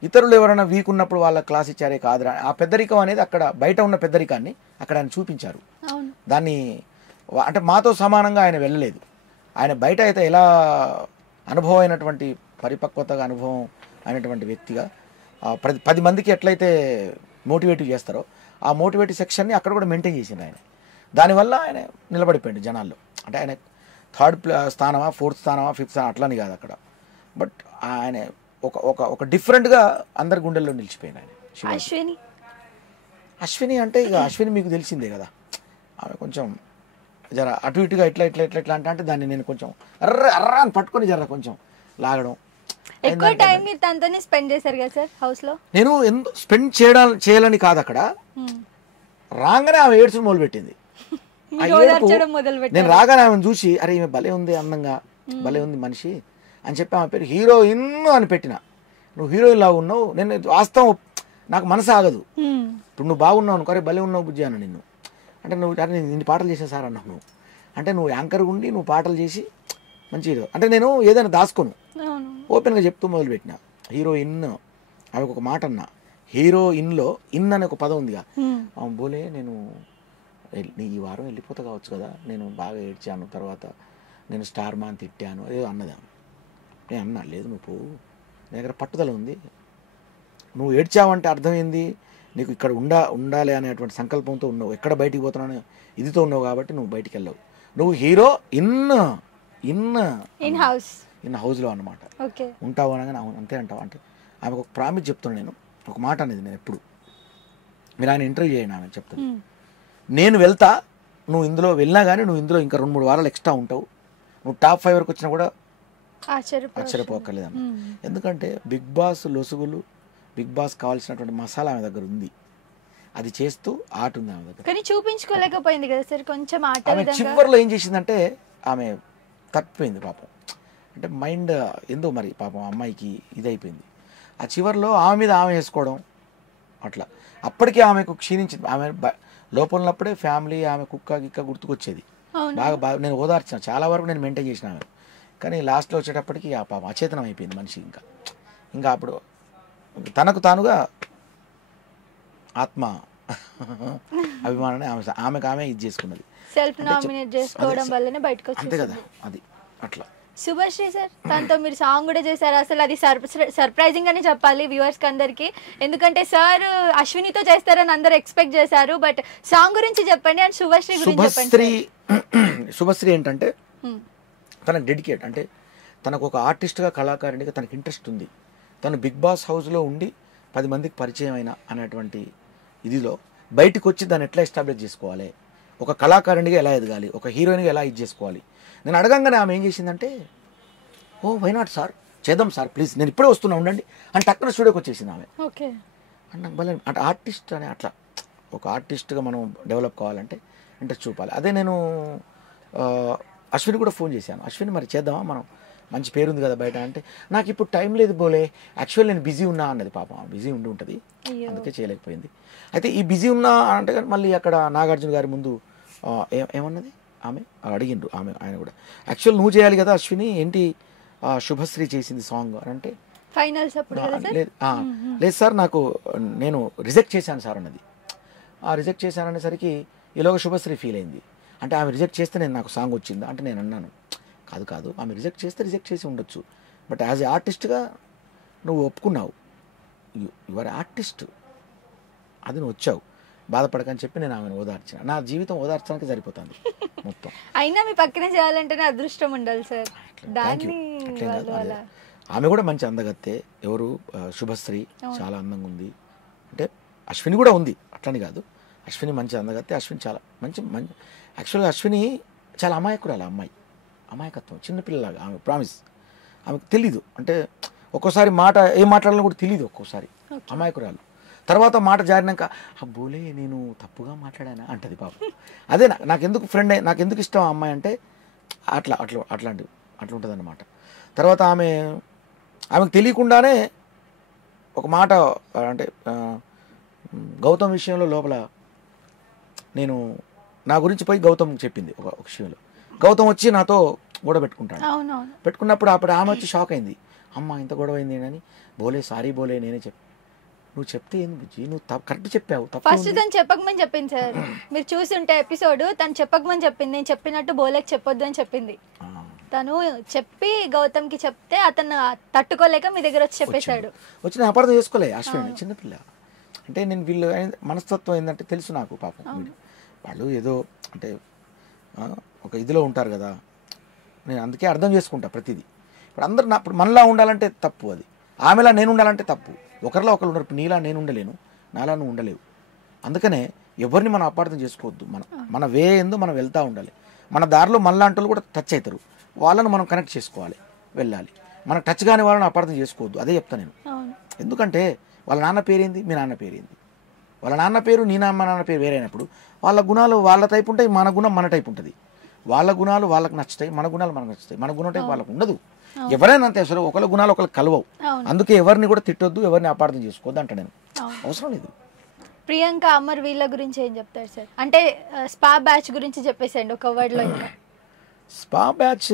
ఇతరులు ఎవరైనా వీక్ ఉన్నప్పుడు వాళ్ళ క్లాస్ ఇచ్చారే కాదురా, ఆ పెద్దరికం అనేది అక్కడ బయట ఉన్న పెద్దరికాన్ని అక్కడ ఆయన చూపించారు. దాన్ని అంటే మాతో సమానంగా ఆయన వెళ్ళలేదు. ఆయన బయట అయితే ఎలా అనుభవం అయినటువంటి పరిపక్వతగా అనుభవం అయినటువంటి వ్యక్తిగా 10 మందికి ఎట్లయితే మోటివేటివ్ చేస్తారో ఆ మోటివేటివ్ సెక్షన్ని అక్కడ కూడా మెయింటైన్ చేసిండు ఆయన. దానివల్ల ఆయన నిలబడిపోయింది జనాల్లో. అంటే ఆయన 3rd స్థానమా 4th స్థానమా 5th స్థానం అట్లని కాదు అక్కడ, బట్ ఆయన ఒక డిఫరెంట్గా అందరి గుండెల్లో నిలిచిపోయింది ఆయన. అశ్విని అంటే ఇక అశ్విని మీకు తెలిసిందే కదా, ఆమె కొంచెం జర అటు ఇటుగా ఇట్లా అంటే దాన్ని నేను కొంచెం అర్ర అని పట్టుకొని జర కొంచెం లాగడం. ఎక్కువ టైం మీరు తనతోనే స్పెండ్ చేశారు కదా సార్ హౌస్ లో? నేను స్పెండ్ చేయాలని కాదు, అక్కడ రాగానే ఆమె ఏడ్చుని మొదలుపెట్టింది. నేను రాగానే ఆమెను చూసి అరే ఈమె భలే ఉంది, అందంగా భలే ఉంది మనిషి అని చెప్పి ఆమె పేరు హీరోయిన్ అని పెట్టిన. నువ్వు హీరోయిన్ లాగా ఉన్నావు, నేను వాస్తవం నాకు మనసు ఆగదు. ఇప్పుడు నువ్వు బాగున్నావు అనుకో, అరే భలే ఉన్నావు బుజ్జి అన్న నిన్ను అంటే, నువ్వు అరే నేను ఇన్ని పాటలు చేసా సార్ అన్నావు నువ్వు అంటే, నువ్వు యాంకర్ ఉండి నువ్వు పాటలు చేసి మంచి హీరో అంటే నేను ఏదైనా దాచుకోను, ఓపెన్గా చెప్తూ మొదలుపెట్టిన. హీరోయిన్ అవి ఒక మాట అన్నా, హీరోయిన్లో ఇన్ అనే ఒక పదం ఉందిగా, బోలే నేను ఈ వారం వెళ్ళిపోతా కావచ్చు కదా, నేను బాగా ఏడ్చాను, తర్వాత నేను స్టార్ మాన్ తిట్టాను అదే అన్నదా. నేను అన్నా లేదు నువ్వు నీ దగ్గర పట్టుదల ఉంది, నువ్వు ఏడ్చావంటే అర్థం ఏంది, నీకు ఇక్కడ ఉండాలి అనేటువంటి సంకల్పంతో ఉన్నావు, ఎక్కడ బయటికి పోతున్నాను ఇదితో ఉన్నావు కాబట్టి నువ్వు బయటికి వెళ్ళవు. నువ్వు హీరో ఇన్ హౌస్లో అన్నమాట ఉంటావు అనగానే అవును అంతే అంటావు అంటే ఆమెకు ఒక ప్రామిస్ చెప్తున్నాను. నేను ఒక మాట అనేది నేను ఎప్పుడు మీరు ఆయన ఇంటర్వ్యూ చేయండి ఆమె చెప్తాను, నేను వెళ్తా, నువ్వు ఇందులో వెళ్ళినా కానీ నువ్వు ఇందులో ఇంకా 2-3 వారాలు ఎక్స్ట్రా ఉంటావు, నువ్వు టాప్ 5 వరకు వచ్చినా కూడా ఆశ్చర్యపోక్కర్లేదమ్మ. ఎందుకంటే బిగ్ బాస్ లొసుగులు, బిగ్ బాస్ కావాల్సినటువంటి మసాలా ఆమె దగ్గర ఉంది, అది చేస్తూ ఆట ఉంది ఆమె దగ్గర. కానీ చూపించుకోలేకపోయింది కదా సార్ కొంచెం ఆట. ఆమె చివరిలో ఏం చేసిందంటే ఆమె తప్పిపోయింది పాపం, అంటే మైండ్ ఏందో మరి పాపం అమ్మాయికి ఇదైపోయింది. ఆ చివరిలో ఆమె మీద ఆమె వేసుకోవడం అట్లా, అప్పటికే ఆమెకు క్షీణించింది. ఆమె లోపల ఉన్నప్పుడే ఫ్యామిలీ ఆమె కుక్క గిక్క గుర్తుకొచ్చేది, బాగా నేను ఓదార్చిన చాలా వరకు నేను మెయింటైన్ చేసిన ఆమె. కానీ లాస్ట్లో వచ్చేటప్పటికి ఆ పాపం అచేతనం అయిపోయింది మనిషి. ఇంకా అప్పుడు తనకు తానుగా ఆత్మ అభిమానాన్ని ఆమెకు ఆమె ఇది చేసుకున్నది, సెల్ఫ్ నామినేట్ చేసుకోవడం వల్లనే బయటకు వచ్చింది. అంతే కదా అది అట్లా. శుభశ్రీ సార్ తనతో మీరు సాంగ్ కూడా చేశారు, అసలు అది సర్ప్రైజింగ్ అని చెప్పాలి వ్యూవర్స్ కి అందరికి, ఎందుకంటే సార్ అశ్వినితో చేస్తారని అందరు ఎక్స్పెక్ట్ చేశారు. బట్ సాంగ్ గురించి చెప్పండి అండ్ శుభశ్రీ గురించి చెప్పండి. శుభశ్రీ ఏంటంటే తనకు డెడికేట్, అంటే తనకు ఒక ఆర్టిస్ట్గా కళాకారునిగా తనకు ఇంట్రెస్ట్ ఉంది. తను బిగ్ బాస్ హౌస్లో ఉండి 10 మందికి పరిచయం అయిన అనేటువంటి ఇదిలో బయటకు వచ్చి దాన్ని ఎట్లా ఎస్టాబ్లిష్ చేసుకోవాలి, ఒక కళాకారునిగా ఎలా ఎదగాలి, ఒక హీరోయిన్గా ఎలా ఇది చేసుకోవాలి. నేను అడగంగానే ఆమె ఏం చేసిందంటే, ఓ వై నాట్ సార్, చేద్దాం సార్ ప్లీజ్, నేను ఇప్పుడే వస్తున్నా ఉండండి అంటే టక్కున స్టూడియోకి వచ్చేసింది ఆమె. ఓకే. అంటే భలే, అంటే ఆర్టిస్ట్ అని అట్లా ఒక ఆర్టిస్ట్గా మనం డెవలప్ కావాలంటే ఇంట్రెస్ట్ చూపాలి. అదే నేను అశ్విని కూడా ఫోన్ చేశాను, అశ్విని మరి చేద్దామా, మనం మంచి పేరుంది కదా బయట అంటే, నాకు ఇప్పుడు టైం లేదు బోలే, యాక్చువల్ నేను బిజీ ఉన్నా అన్నది. పాపం బిజీ ఉండి ఉంటుంది, అందుకే చేయలేకపోయింది. అయితే ఈ బిజీ ఉన్నా అంటే మళ్ళీ అక్కడ నాగార్జున గారి ముందు ఏమన్నది ఆమె, అడిగిండ్రు ఆయన కూడా, యాక్చువల్ నువ్వు చేయాలి కదా అశ్విని, ఏంటి శుభశ్రీ చేసింది సాంగ్ అని అంటే, ఫైనల్స్ అప్పుడు లేదు సార్ నాకు నేను రిజెక్ట్ చేశాను సార్ అన్నది. రిజెక్ట్ చేశాననేసరికి ఈలోగా శుభశ్రీ ఫీల్ అయింది. అంటే ఆమె రిజెక్ట్ చేస్తే నేను నాకు సాంగ్ వచ్చిందా అంటే నేను అన్నాను, కాదు ఆమె రిజెక్ట్ చేస్తే రిజెక్ట్ చేసి ఉండొచ్చు, బట్ యాజ్ ఏ ఆర్టిస్ట్గా నువ్వు ఒప్పుకున్నావు, యువర్ ఆర్టిస్ట్, అది నువ్వు వచ్చావు, బాధపడకని చెప్పి నేను ఆమెను ఓదార్చిన. నా జీవితం ఓదార్చడానికి సరిపోతుంది మొత్తం. అయినా మీ పక్కనే చేయాలంటేనే అదృష్టం ఉండాలి సార్. ఆమె కూడా మంచి అందగత్తే. ఎవరు శుభశ్రీ చాలా అందంగా ఉంది, అంటే అశ్విని కూడా ఉంది అట్లని కాదు, అశ్విని మంచి అందగత్తే. అశ్విని చాలా మంచి యాక్చువల్గా అశ్విని చాలా అమాయకురాలు, అమ్మాయి అమాయకత్వం, చిన్నపిల్లలాగా. ఆమె ప్రామిస్, ఆమెకు తెలీదు, అంటే ఒక్కోసారి మాట ఏం మాట్లాడాలో కూడా తెలియదు, ఒక్కోసారి అమాయకురాలు. తర్వాత మాట జారినాక బోలే నేను తప్పుగా మాట్లాడానా అంటది పాప. అదే నాకెందుకు ఫ్రెండ్, నాకెందుకు ఇష్టం ఆ అమ్మాయి అంటే అట్లా ఉంటుంది అన్నమాట. తర్వాత ఆమెకు తెలియకుండానే ఒక మాట, అంటే గౌతమ్ విషయంలో లోపల నేను నా గురించి పోయి గౌతమ్ చెప్పింది ఒక విషయంలో. గౌతమ్ వచ్చి నాతో గొడవ పెట్టుకుంటాడు. పెట్టుకున్నప్పుడు అప్పుడు ఆమె వచ్చి షాక్ అయింది, అమ్మ ఇంత గొడవ అయింది అని. బోలే సారీ బోలే, నేనే నువ్వు చెప్తే ఏంది బుజ్జి, నువ్వు కరెక్ట్ చెప్పావు. ఫస్ట్ తను చెప్పకమని చెప్పింది సార్, మీరు చూస్తుంటే ఎపిసోడ్, తను చెప్పకమని చెప్పింది, నేను చెప్పినట్టు బోలేకి చెప్పొద్దు అని చెప్పింది. తను చెప్పి గౌతమ్కి చెప్తే అతను తట్టుకోలేక మీ దగ్గర వచ్చి చెప్పేశాడు. వచ్చి అపార్థం చేసుకోలే అశ్విని, చిన్నపిల్ల. అంటే నేను వీళ్ళు మనస్తత్వం ఏంటంటే తెలుసు నాకు, పాపం వాళ్ళు ఏదో అంటే ఒక ఇదిలో ఉంటారు కదా, నేను అందుకే అర్థం చేసుకుంటా ప్రతిదీ. ఇప్పుడు అందరు ఇప్పుడు మనలా ఉండాలంటే తప్పు, అది ఆమెలా నేను ఉండాలంటే తప్పు. ఒకరిలో ఒకరు ఉన్నారు, నీలా నేను ఉండలేను, నాలా నువ్వు ఉండలేవు. అందుకనే ఎవరిని మనం అపార్థం చేసుకోవద్దు, మన వే ఏందో మనం వెళ్తూ ఉండాలి. మన దారిలో మనలాంటి వాళ్ళు కూడా టచ్ అవుతారు, వాళ్ళను మనం కనెక్ట్ చేసుకోవాలి, వెళ్ళాలి. మనకు టచ్ కాని వాళ్ళని అపార్థం చేసుకోవద్దు, అదే చెప్తాను నేను. ఎందుకంటే వాళ్ళ నాన్న పేరేంది, మీ నాన్న పేరేంది, వాళ్ళ నాన్న పేరు నీ నాన్న పేరు వేరైనప్పుడు వాళ్ళ గుణాలు వాళ్ళ టైప్ ఉంటాయి, మన గుణం మన టైప్ ఉంటుంది. వాళ్ళ గుణాలు వాళ్ళకి నచ్చుతాయి, మన గుణాలు మనకు నచ్చుతాయి. మన గుణం టైప్ వాళ్ళకు ఉండదు. ఎవరైనా అంతే, అసలు ఒకళ్ళ గుణాలు ఒకళ్ళు కలవవు. అందుకే ఎవరిని కూడా తిట్టొద్దు, ఎవరిని అపార్థం చేసుకోవద్దు అంట నేను, అవసరం లేదు. ప్రియాంక అమర్ వీళ్ళ గురించి ఏం చెప్తారు సార్? అంటే స్పా బ్యాచ్ గురించి చెప్పేసండి ఒక వర్డ్ లో. స్పా బ్యాచ్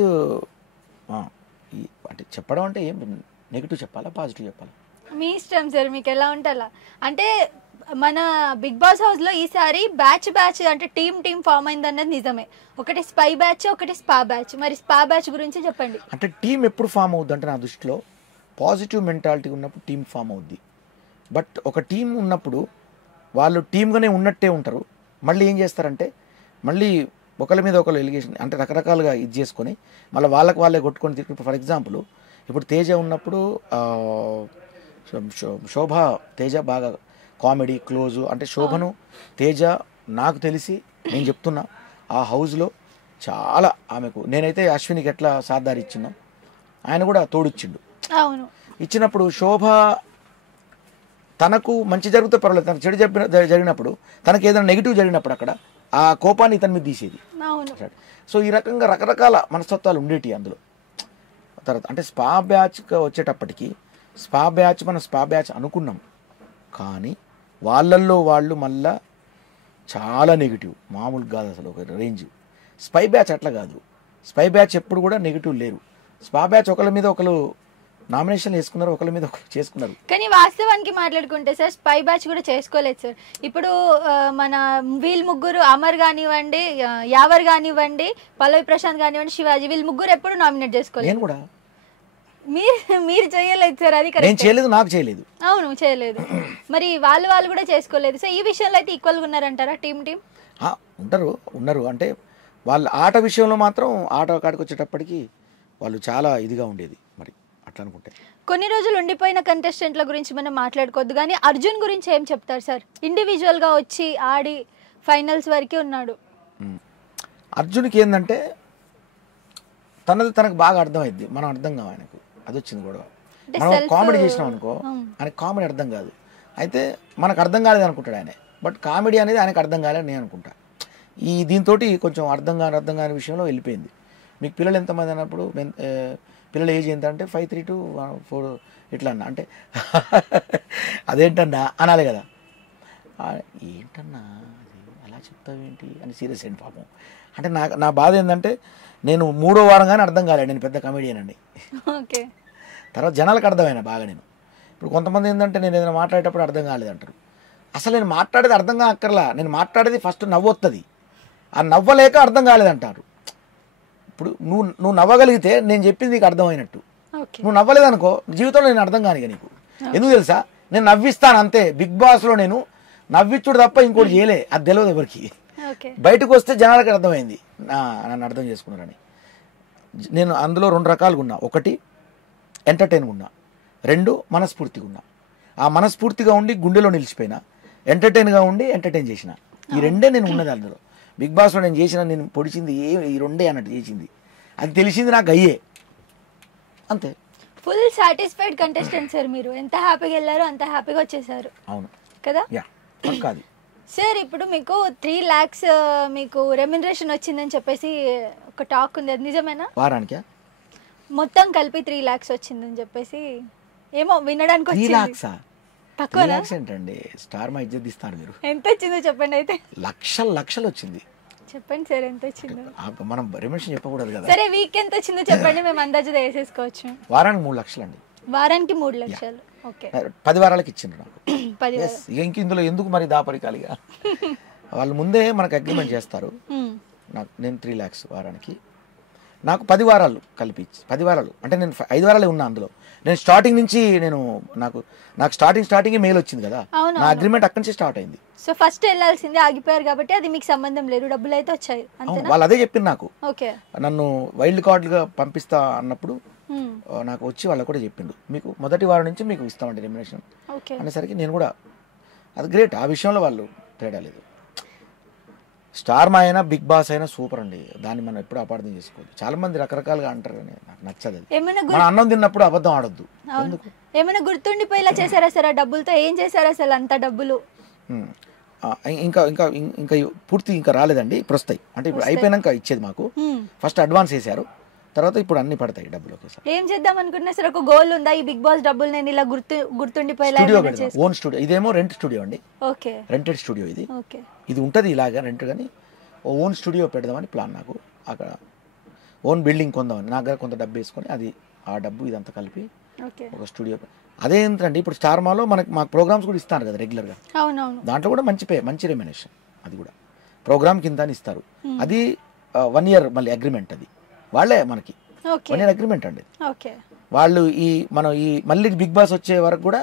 అంటే చెప్పడం అంటే ఏం నెగిటివ్ చెప్పాలా పాజిటివ్ చెప్పాలా మీ ఇష్టం సార్, మీకు ఎలా ఉంటే అలా. అంటే మన బిగ్ బాస్ హౌస్ లో ఈసారి బ్యాచ్ అంటే టీమ్ ఫామ్ అయింది అన్నది నిజమే. ఒకటి స్పై బ్యాచ్, ఒకటి స్పా బ్యాచ్. మరి స్పా బ్యాచ్ గురించి చెప్పండి. అంటే టీం ఎప్పుడు ఫామ్ అవుద్ది అంటే నా దృష్టిలో పాజిటివ్ మెంటాలిటీ ఉన్నప్పుడు టీం ఫామ్ అవుద్ది. బట్ ఒక టీం ఉన్నప్పుడు వాళ్ళు టీమ్గానే ఉన్నట్టే ఉంటారు. మళ్ళీ ఏం చేస్తారంటే మళ్ళీ ఒకరి మీద ఒకరు ఎలిగేషన్ అంటే రకరకాలుగా ఇది చేసుకొని మళ్ళీ వాళ్ళకి వాళ్ళే కొట్టుకొని తిరిగి. ఫర్ ఎగ్జాంపుల్ ఇప్పుడు తేజ ఉన్నప్పుడు శోభ తేజ బాగా కామెడీ క్లోజు, అంటే శోభను తేజ నాకు తెలిసి నేను చెప్తున్నా ఆ హౌస్లో చాలా ఆమెకు, నేనైతే అశ్వినికి ఎట్లా సాధారి ఇచ్చినా ఆయన కూడా తోడిచ్చిండు. అవును, ఇచ్చినప్పుడు శోభ తనకు మంచి జరిగితే పర్వాలేదు, తనకు చెడు జరిగినప్పుడు తనకు ఏదైనా నెగిటివ్ జరిగినప్పుడు అక్కడ ఆ కోపాన్ని ఇతని మీద తీసేది. సో ఈ రకంగా రకరకాల మనస్తత్వాలు ఉండేటి అందులో. తర్వాత అంటే స్పా బ్యాచ్గా వచ్చేటప్పటికి మనం స్పా బ్యాచ్ అనుకున్నాం, కానీ వాళ్ళల్లో వాళ్ళు మళ్ళా చాలా నెగిటివ్, మామూలు కాదు అసలు ఒక రేంజ్. స్పై బ్యాచ్ అట్లా కాదు, స్పై బ్యాచ్ ఎప్పుడు కూడా నెగిటివ్ లేరు. స్పా బ్యాచ్ ఒకరి మీద ఒకరు నామినేషన్ వేసుకున్నారు, ఒకరి మీద ఒకరు చేసుకున్నారు. కానీ వాస్తవానికి మాట్లాడుకుంటే సార్ స్పై బ్యాచ్ కూడా చేసుకోలేదు సార్. ఇప్పుడు మన వీళ్ళు ముగ్గురు అమర్ కానివ్వండి, యావర్ కానివ్వండి, పల్లవి ప్రశాంత్ కానివ్వండి, శివాజీ, వీళ్ళు ముగ్గురు ఎప్పుడు నామినేట్ చేసుకోలేదు. నేను కూడా మీరు చేయలేదు సార్, అది నేను చేయలేదు, నాకు చేయలేదు. అవును చేయలేదు, మరి వాళ్ళు కూడా చేసుకోలేదు. సో ఈ విషయంలో అయితే ఈక్వల్గా ఉన్నారంటారా టీం? ఉన్నారు అంటే వాళ్ళ ఆట విషయంలో మాత్రం ఆట కాడికి వచ్చేటప్పటికి వాళ్ళు చాలా ఇదిగా ఉండేది మరి అట్లా అనుకుంటే. కొన్ని రోజులు ఉండిపోయిన కంటెస్టెంట్ల గురించి మనం మాట్లాడుకోవద్దు, కానీ అర్జున్ గురించి ఏం చెప్తారు సార్? ఇండివిజువల్గా వచ్చి ఆడి ఫైనల్స్ వరకే ఉన్నాడు. అర్జున్కి ఏంటంటే తనకు బాగా అర్థమైద్ది, మనం అర్థం కావు ఆయనకు. అది వచ్చింది గొడవ. మనం కామెడీ చేసినాం అనుకో, ఆయనకు కామెడీ అర్థం కాదు. అయితే మనకు అర్థం కాలేదు అనుకుంటాడు ఆయన, బట్ కామెడీ అనేది ఆయనకు అర్థం కాలేదని నేను అనుకుంటా. ఈ దీంతో కొంచెం అర్థం కాని విషయంలో వెళ్ళిపోయింది. మీకు పిల్లలు ఎంతమంది అన్నప్పుడు పిల్లల ఏజ్ ఎంత అంటే 5, 3 to 4 ఇట్లా అన్న అంటే అదేంటన్నా అనాలి కదా. ఏంటన్నా అది అలా చెప్తావేంటి అని సీరియస్ అయింది పాపం. అంటే నా బాధ ఏంటంటే నేను 3వ వారం కానీ అర్థం కాలేదు నేను పెద్ద కమెడియన్ అండి. ఓకే. తర్వాత జనాలకు అర్థమైనా బాగా నేను. ఇప్పుడు కొంతమంది ఏంటంటే నేను ఏదైనా మాట్లాడేటప్పుడు అర్థం కాలేదంటారు. అసలు నేను మాట్లాడేది అర్థం కాక్కర్లా, నేను మాట్లాడేది ఫస్ట్ నవ్వొస్తుంది, ఆ నవ్వలేక అర్థం కాలేదంటారు. ఇప్పుడు నువ్వు నవ్వగలిగితే నేను చెప్పింది నీకు అర్థమైనట్టు. నువ్వు నవ్వలేదనుకో జీవితంలో నేను అర్థం కానిగా నీకు. ఎందుకు తెలుసా, నేను నవ్విస్తాను అంతే. బిగ్ బాస్లో నేను నవ్విచ్చుడు తప్ప ఇంకోటి చేయలే, అది తెలియదు ఎవరికి. బయటకు వస్తే జనాలకు అర్థమైంది నన్ను అర్థం చేసుకున్నారని. నేను అందులో 2 రకాలుగా ఉన్నా. 1 ఎంటర్టైన్గా ఉన్నా, 2 మనస్ఫూర్తిగా ఉన్నా. ఆ మనస్ఫూర్తిగా ఉండి గుండెలో నిలిచిపోయినా, ఎంటర్టైన్గా ఉండి ఎంటర్టైన్ చేసిన. ఈ 2 నేను ఉన్నది అందులో. బిగ్ బాస్లో నేను చేసిన, నేను పొడిచింది ఈ 2 అన్నట్టు చేసింది. అది తెలిసింది నాకు అయ్యే అంతే. ఫుల్ సాటిస్ఫైడ్ కంటెస్టెంట్ సార్ మీరు. ఎంత హ్యాపీగా వెళ్ళారో అంత హ్యాపీగా వచ్చేసారు. అవును కదా. పక్కాది సార్. ఇప్పుడు మీకు 3 lakhs మీకు రెమ్యునరేషన్ వచ్చిందని చెప్పేసి ఒక టాక్ ఉంది, అది నిజమేనా? వారానికి మొత్తం కలిపి 3 lakhs వచ్చిందని చెప్పేసి ఏమో వినడానికి వచ్చింది. తక్కువ ఏంటండి, స్టార్ మా ఇజ్జత్ ఇస్తారు మీరు. ఎంత వచ్చిందో చెప్పండి. అయితే లక్షలు వచ్చింది. చెప్పండి సార్ ఎంత వచ్చిందో. మనం రెమ్యునరేషన్ చెప్పకూడదు కదా. సరే వీక్ ఎంత వచ్చిందో చెప్పండి, మేము అందాజుగా వేసేసుకోవచ్చు. వారానికి 3 లక్షలు అండి. వారానికి 3 లక్షలు. ఓకే. 10 వారాలకు ఇచ్చిండ్రు నాకు. 10 వారాలు. ఇంక ఇందులో ఎందుకు మరి దాపరికాలిగా వాళ్ళు ముందే మనకు అగ్రిమెంట్ చేస్తారు. నేను 3 lakhs వారానికి, నాకు 10 వారాలు కలిపి 10 వారాలు అంటే నేను 5 వారాలే ఉన్నా అందులో. నేను స్టార్టింగ్ నుంచి నాకు స్టార్టింగ్ మెయిల్ వచ్చింది కదా, నా అగ్రిమెంట్ అక్కడి నుంచి స్టార్ట్ అయింది. సో ఫస్ట్ వెళ్ళాల్సిందే, ఆగిపోయారు కాబట్టి అది మీకు సంబంధం లేదు, డబ్బులు అయితే వచ్చాయి. వాళ్ళు అదే చెప్పింది నాకు. ఓకే. నన్ను వైల్డ్ కార్డుగా పంపిస్తా అన్నప్పుడు నాకు వచ్చి వాళ్ళకు కూడా చెప్పిండు, మీకు మొదటి వారం నుంచి మీకు ఇస్తామండి రెమ్యునరేషన్ అనేసరికి నేను కూడా అది గ్రేట్. ఆ విషయంలో వాళ్ళు తేడా లేదు. స్టార్ మా అయినా బిగ్ బాస్ అయినా సూపర్ అండి, దాన్ని మనం ఎప్పుడు అపార్థం చేసుకోవద్దు. చాలా మంది రకరకాలుగా అంటారు కానీ నాకు నచ్చదు. మన అన్నం తిన్నప్పుడు అబద్ధం ఆడొద్దు. ఎందుకు? ఏమైనా గుర్తుండిపోయేలా చేశారా సార్? ఆ డబ్బులతో ఏం చేశారా అసలు అంత డబ్బులు? ఇంకా ఇంకా ఇంకా పూర్తి ఇంకా రాలేదండి, ఇప్పుడు వస్తాయి. అంటే ఇప్పుడు అయిపోయినాక ఇచ్చేది మాకు. ఫస్ట్ అడ్వాన్స్ వేసారు, తర్వాత ఇప్పుడు అన్ని పడతాయి డబ్బులు ఒకేసారి. ఏం చేద్దాం అనుకున్నా సార్? ఒక గోల్ ఉందా ఈ బిగ్ బాస్ డబ్బులు నేను ఇలా గుర్తుండిపోయేలా? ఓన్ స్టూడియో, ఇదేమో రెంట్ స్టూడియో అండి. ఓకే. రెంటెడ్ స్టూడియో ఇది. ఓకే. ఇది ఉంటుంది ఇలాగా రెంట్, కానీ ఓన్ స్టూడియో పెడదామని ప్లాన్ నాకు. అక్కడ ఓన్ బిల్డింగ్ కొందామని, నా దగ్గర కొంత డబ్బు వేసుకొని అది ఆ డబ్బు ఇదంతా కలిపి ఒక స్టూడియో. అదేంటండి ఇప్పుడు స్టార్ మాలో మాకు ప్రోగ్రామ్స్ కూడా ఇస్తారు కదా రెగ్యులర్గా. అవునవును. దాంట్లో కూడా మంచి రెమ్యునరేషన్, అది కూడా ప్రోగ్రామ్ కింద ఇస్తారు. అది 1 year మళ్ళీ అగ్రిమెంట్, అది వాళ్ళే మనకి 1 year అగ్రిమెంట్ అండి. వాళ్ళు మనం మళ్ళీ బిగ్ బాస్ వచ్చే వరకు కూడా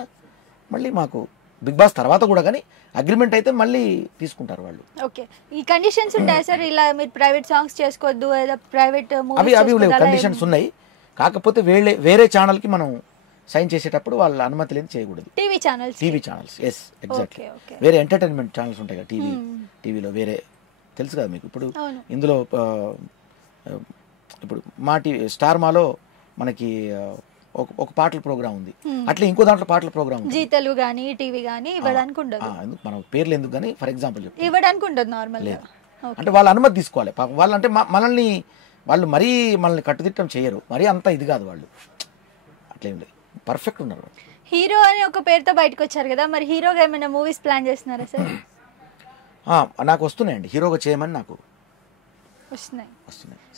మళ్ళీ మాకు బిగ్ బాస్ తర్వాత కూడా కానీ అగ్రిమెంట్ అయితే మళ్ళీ తీసుకుంటారు వాళ్ళు. ఓకే. ఈ కండిషన్స్ ఉంటాయా సార్? ఇలా మీరు ప్రైవేట్ సాంగ్స్ చేసుకోవద్దు, ప్రైవేట్ అవి లేవు, కండిషన్స్ ఉన్నాయి. కాకపోతే వేరే ఛానల్కి మనం సైన్ చేసేటప్పుడు వాళ్ళ అనుమతి లేదు, చేయకూడదు. TV channels yes exactly. వేరే ఎంటర్టైన్మెంట్ ఛానల్స్ ఉంటాయి కదా టీవీలో వేరే, తెలుసు కదా మీకు. ఇప్పుడు ఇందులో ఇప్పుడు మా టీవీ స్టార్ మాలో మనకి ఒక పాటల ప్రోగ్రామ్ ఉంది, అట్లా ఇంకో దాంట్లో పాటల ప్రోగ్రామ్ ఉంది. జీ తెలుగు గానీ టీవీ గానీ ఇవ్వడానికి ఉండదు. మన పేర్లు ఎందుకు కానీ ఫర్ ఎగ్జాంపుల్ చెప్పి ఇవ్వడానికి ఉండదు నార్మల్ గా. అంటే వాళ్ళ అనుమతి తీసుకోవాలి పాపం. వాళ్ళు అంటే వాళ్ళు మరీ మనల్ని కట్టుదిట్టం చేయరు, మరీ అంత ఇది కాదు వాళ్ళు, అట్లేం లేదు, పర్ఫెక్ట్ ఉన్నారు. హీరో అని ఒక పేరుతో బయటకు వచ్చారు కదా, మరి హీరోగా ఏమైనా మూవీస్ ప్లాన్ చేస్తున్నారా సార్? నాకు వస్తున్నాయండి, హీరోగా చేయమని నాకు వస్తున్నాయి.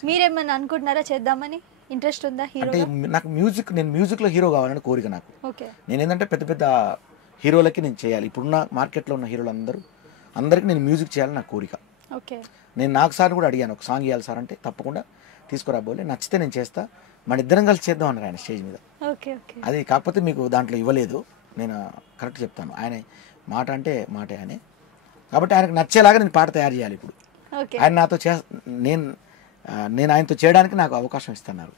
మీరేమన్నా అనుకుంటున్నారా చేద్దామని? ఇంట్రెస్ట్ ఉందా హీరో? అంటే నాకు నేను మ్యూజిక్లో హీరో కావాలని కోరిక నాకు. నేను ఏంటంటే పెద్ద హీరోలకి నేను చేయాలి. ఇప్పుడున్న మార్కెట్లో ఉన్న హీరోలు అందరికీ నేను మ్యూజిక్ చేయాలని నాకు కోరిక. నేను నాకు సార్ కూడా అడిగాను, ఒక సాంగ్ ఇవ్వాలి సార్ అంటే తప్పకుండా తీసుకురాబోలే, నచ్చితే నేను చేస్తా, మన ఇద్దరం కలిసి చేద్దాం అన్నారు ఆయన స్టేజ్ మీద. అది కాకపోతే మీకు దాంట్లో ఇవ్వలేదు, నేను కరెక్ట్ చెప్తాను. ఆయన మాట అంటే మాటే ఆయనే, కాబట్టి ఆయనకు నచ్చేలాగా నేను పాట తయారు చేయాలి ఇప్పుడు. ఓకే ఆయన నాతో నేను నేను ఆయనతో చేయడానికి నాకు అవకాశం ఇస్తున్నారు.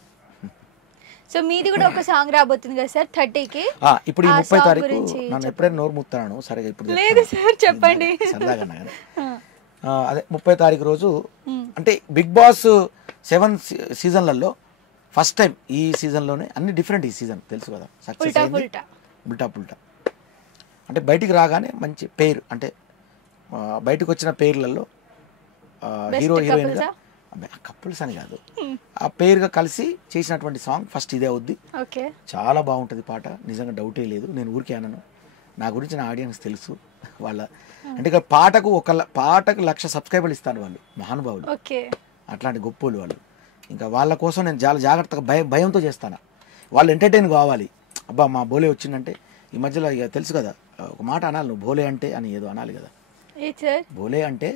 సో మీది కూడా ఒక సాంగ్ రాబోతుంది కదా సార్ 30కి. ఇప్పుడు ఈ 30 తారీఖు నన్ను ఎప్పుడైనా నోరు ముత్తాను సరిగా ఇప్పుడు లేదు సార్ చెప్పండి. సరదాగా అదే 30 తారీఖు రోజు అంటే బిగ్ బాస్ 7 సీజన్లలో ఫస్ట్ టైం ఈ సీజన్లోనే అన్ని డిఫరెంట్. ఈ సీజన్ తెలుసు కదా, సక్సెస్ అయింది ఉల్టా పుల్టా. అంటే బయటికి రాగానే మంచి పేరు, అంటే బయటకు వచ్చిన పేర్లలో హీరో హీరోయిన్గా కపుల్స్ అని కాదు, ఆ పేరుగా కలిసి చేసినటువంటి సాంగ్ ఫస్ట్ ఇదే అవుద్ది. చాలా బాగుంటుంది పాట, నిజంగా డౌటే లేదు. నేను ఊరికే అన్నాను, నా గురించి నా ఆడియన్స్ తెలుసు వాళ్ళ, అంటే ఇక్కడ పాటకు 1,00,000 సబ్స్క్రైబర్లు ఇస్తారు వాళ్ళు, మహానుభావులు, అట్లాంటి గొప్పోళ్ళు వాళ్ళు. ఇంకా వాళ్ళ కోసం నేను చాలా జాగ్రత్తగా భయంతో చేస్తాను. వాళ్ళు ఎంటర్టైన్ కావాలి. అబ్బా మా బోలే వచ్చిందంటే ఈ మధ్యలో ఇక తెలుసు కదా, ఒక మాట అనాలి, నువ్వు బోలే అంటే అని ఏదో అనాలి కదా. బోలే అంటే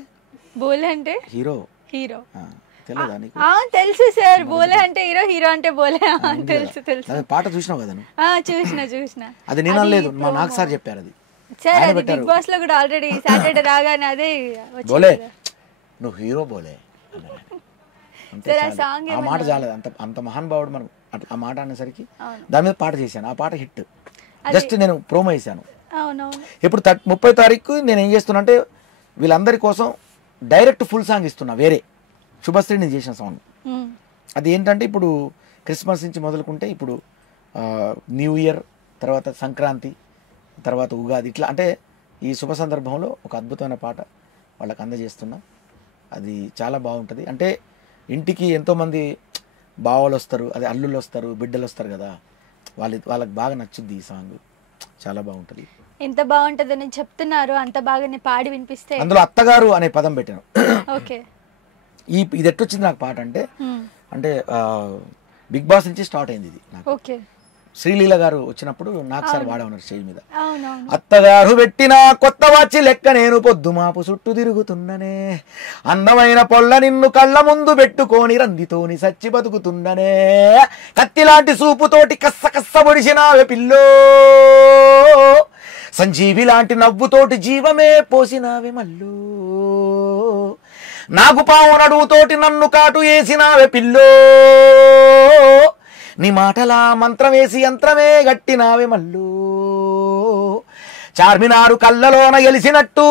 హీరో తెలియదా నీకు? తెలుసు సార్, బోలే అంటే హీరో, హీరో అంటే బోలే. తెలుసు పాట చూసినావు కదా నువ్వు? చూసిన అది నేను అనలేదు, మా నాకు సార్ చెప్పారు. అది సార్ అది బిగ్ బాస్ లో కూడా ఆల్రెడీ సాటర్డే రాగానే అదే బోలే, నువ్వు హీరో బోలే ఆ మాట చాలేదు. అంత మహానుభావుడు మనం ఆ మాట అనేసరికి దాని మీద పాట చేశాను. ఆ పాట హిట్. జస్ట్ నేను ప్రోమో వేసాను. ఇప్పుడు 30 తారీఖు నేను ఏం చేస్తున్నా అంటే వీళ్ళందరి కోసం డైరెక్ట్ ఫుల్ సాంగ్ ఇస్తున్నా. వేరే శుభశ్రీ నేను చేసిన సాంగ్ అది ఏంటంటే, ఇప్పుడు క్రిస్మస్ నుంచి మొదలుకుంటే ఇప్పుడు న్యూ ఇయర్, తర్వాత సంక్రాంతి, తర్వాత ఉగాది, ఇట్లా అంటే ఈ శుభ సందర్భంలో ఒక అద్భుతమైన పాట వాళ్ళకి అందజేస్తున్నా. అది చాలా బాగుంటుంది. అంటే ఇంటికి ఎంతోమంది బావలు వస్తారు, అదే అల్లుళ్ళు వస్తారు, బిడ్డలు వస్తారు కదా, వాళ్ళకి బాగా నచ్చుద్ది ఈ సాంగ్. చాలా బాగుంటుంది. ఎంత బాగుంటుందని చెప్తున్నారు, అంత బాగానే పాడి వినిపిస్తే. అందులో అత్తగారు అనే పదం పెట్టాను. ఇది ఎట్టొచ్చింది నాకు పాట అంటే, అంటే బిగ్ బాస్ నుంచి స్టార్ట్ అయింది ఇది నాకు. శ్రీలీల గారు వచ్చినప్పుడు నాకు సార్ వాడమన్నారు స్టేజ్ మీద. అత్తగారు పెట్టిన కొత్త వాచి లెక్క నేను పొద్దుమాపు చుట్టూ తిరుగుతున్ననే, అందమైన పొల్ల నిన్ను కళ్ళ ముందు పెట్టుకొని రందితోని సచ్చి బతుకుతున్ననే, కత్తిలాంటి సూపుతోటి కస్స కస్స పొడిచినావే పిల్లో, సంజీవి లాంటి నవ్వుతోటి జీవమే పోసినావే మల్లో, నాకు పావు నడువుతోటి నన్ను కాటు వేసినావే పిల్లో, నీ మాటలా మంత్రం వేసి యంత్రమే గట్టినావే మల్లు, చార్మినారు కళ్ళలోన గెలిచినట్టు,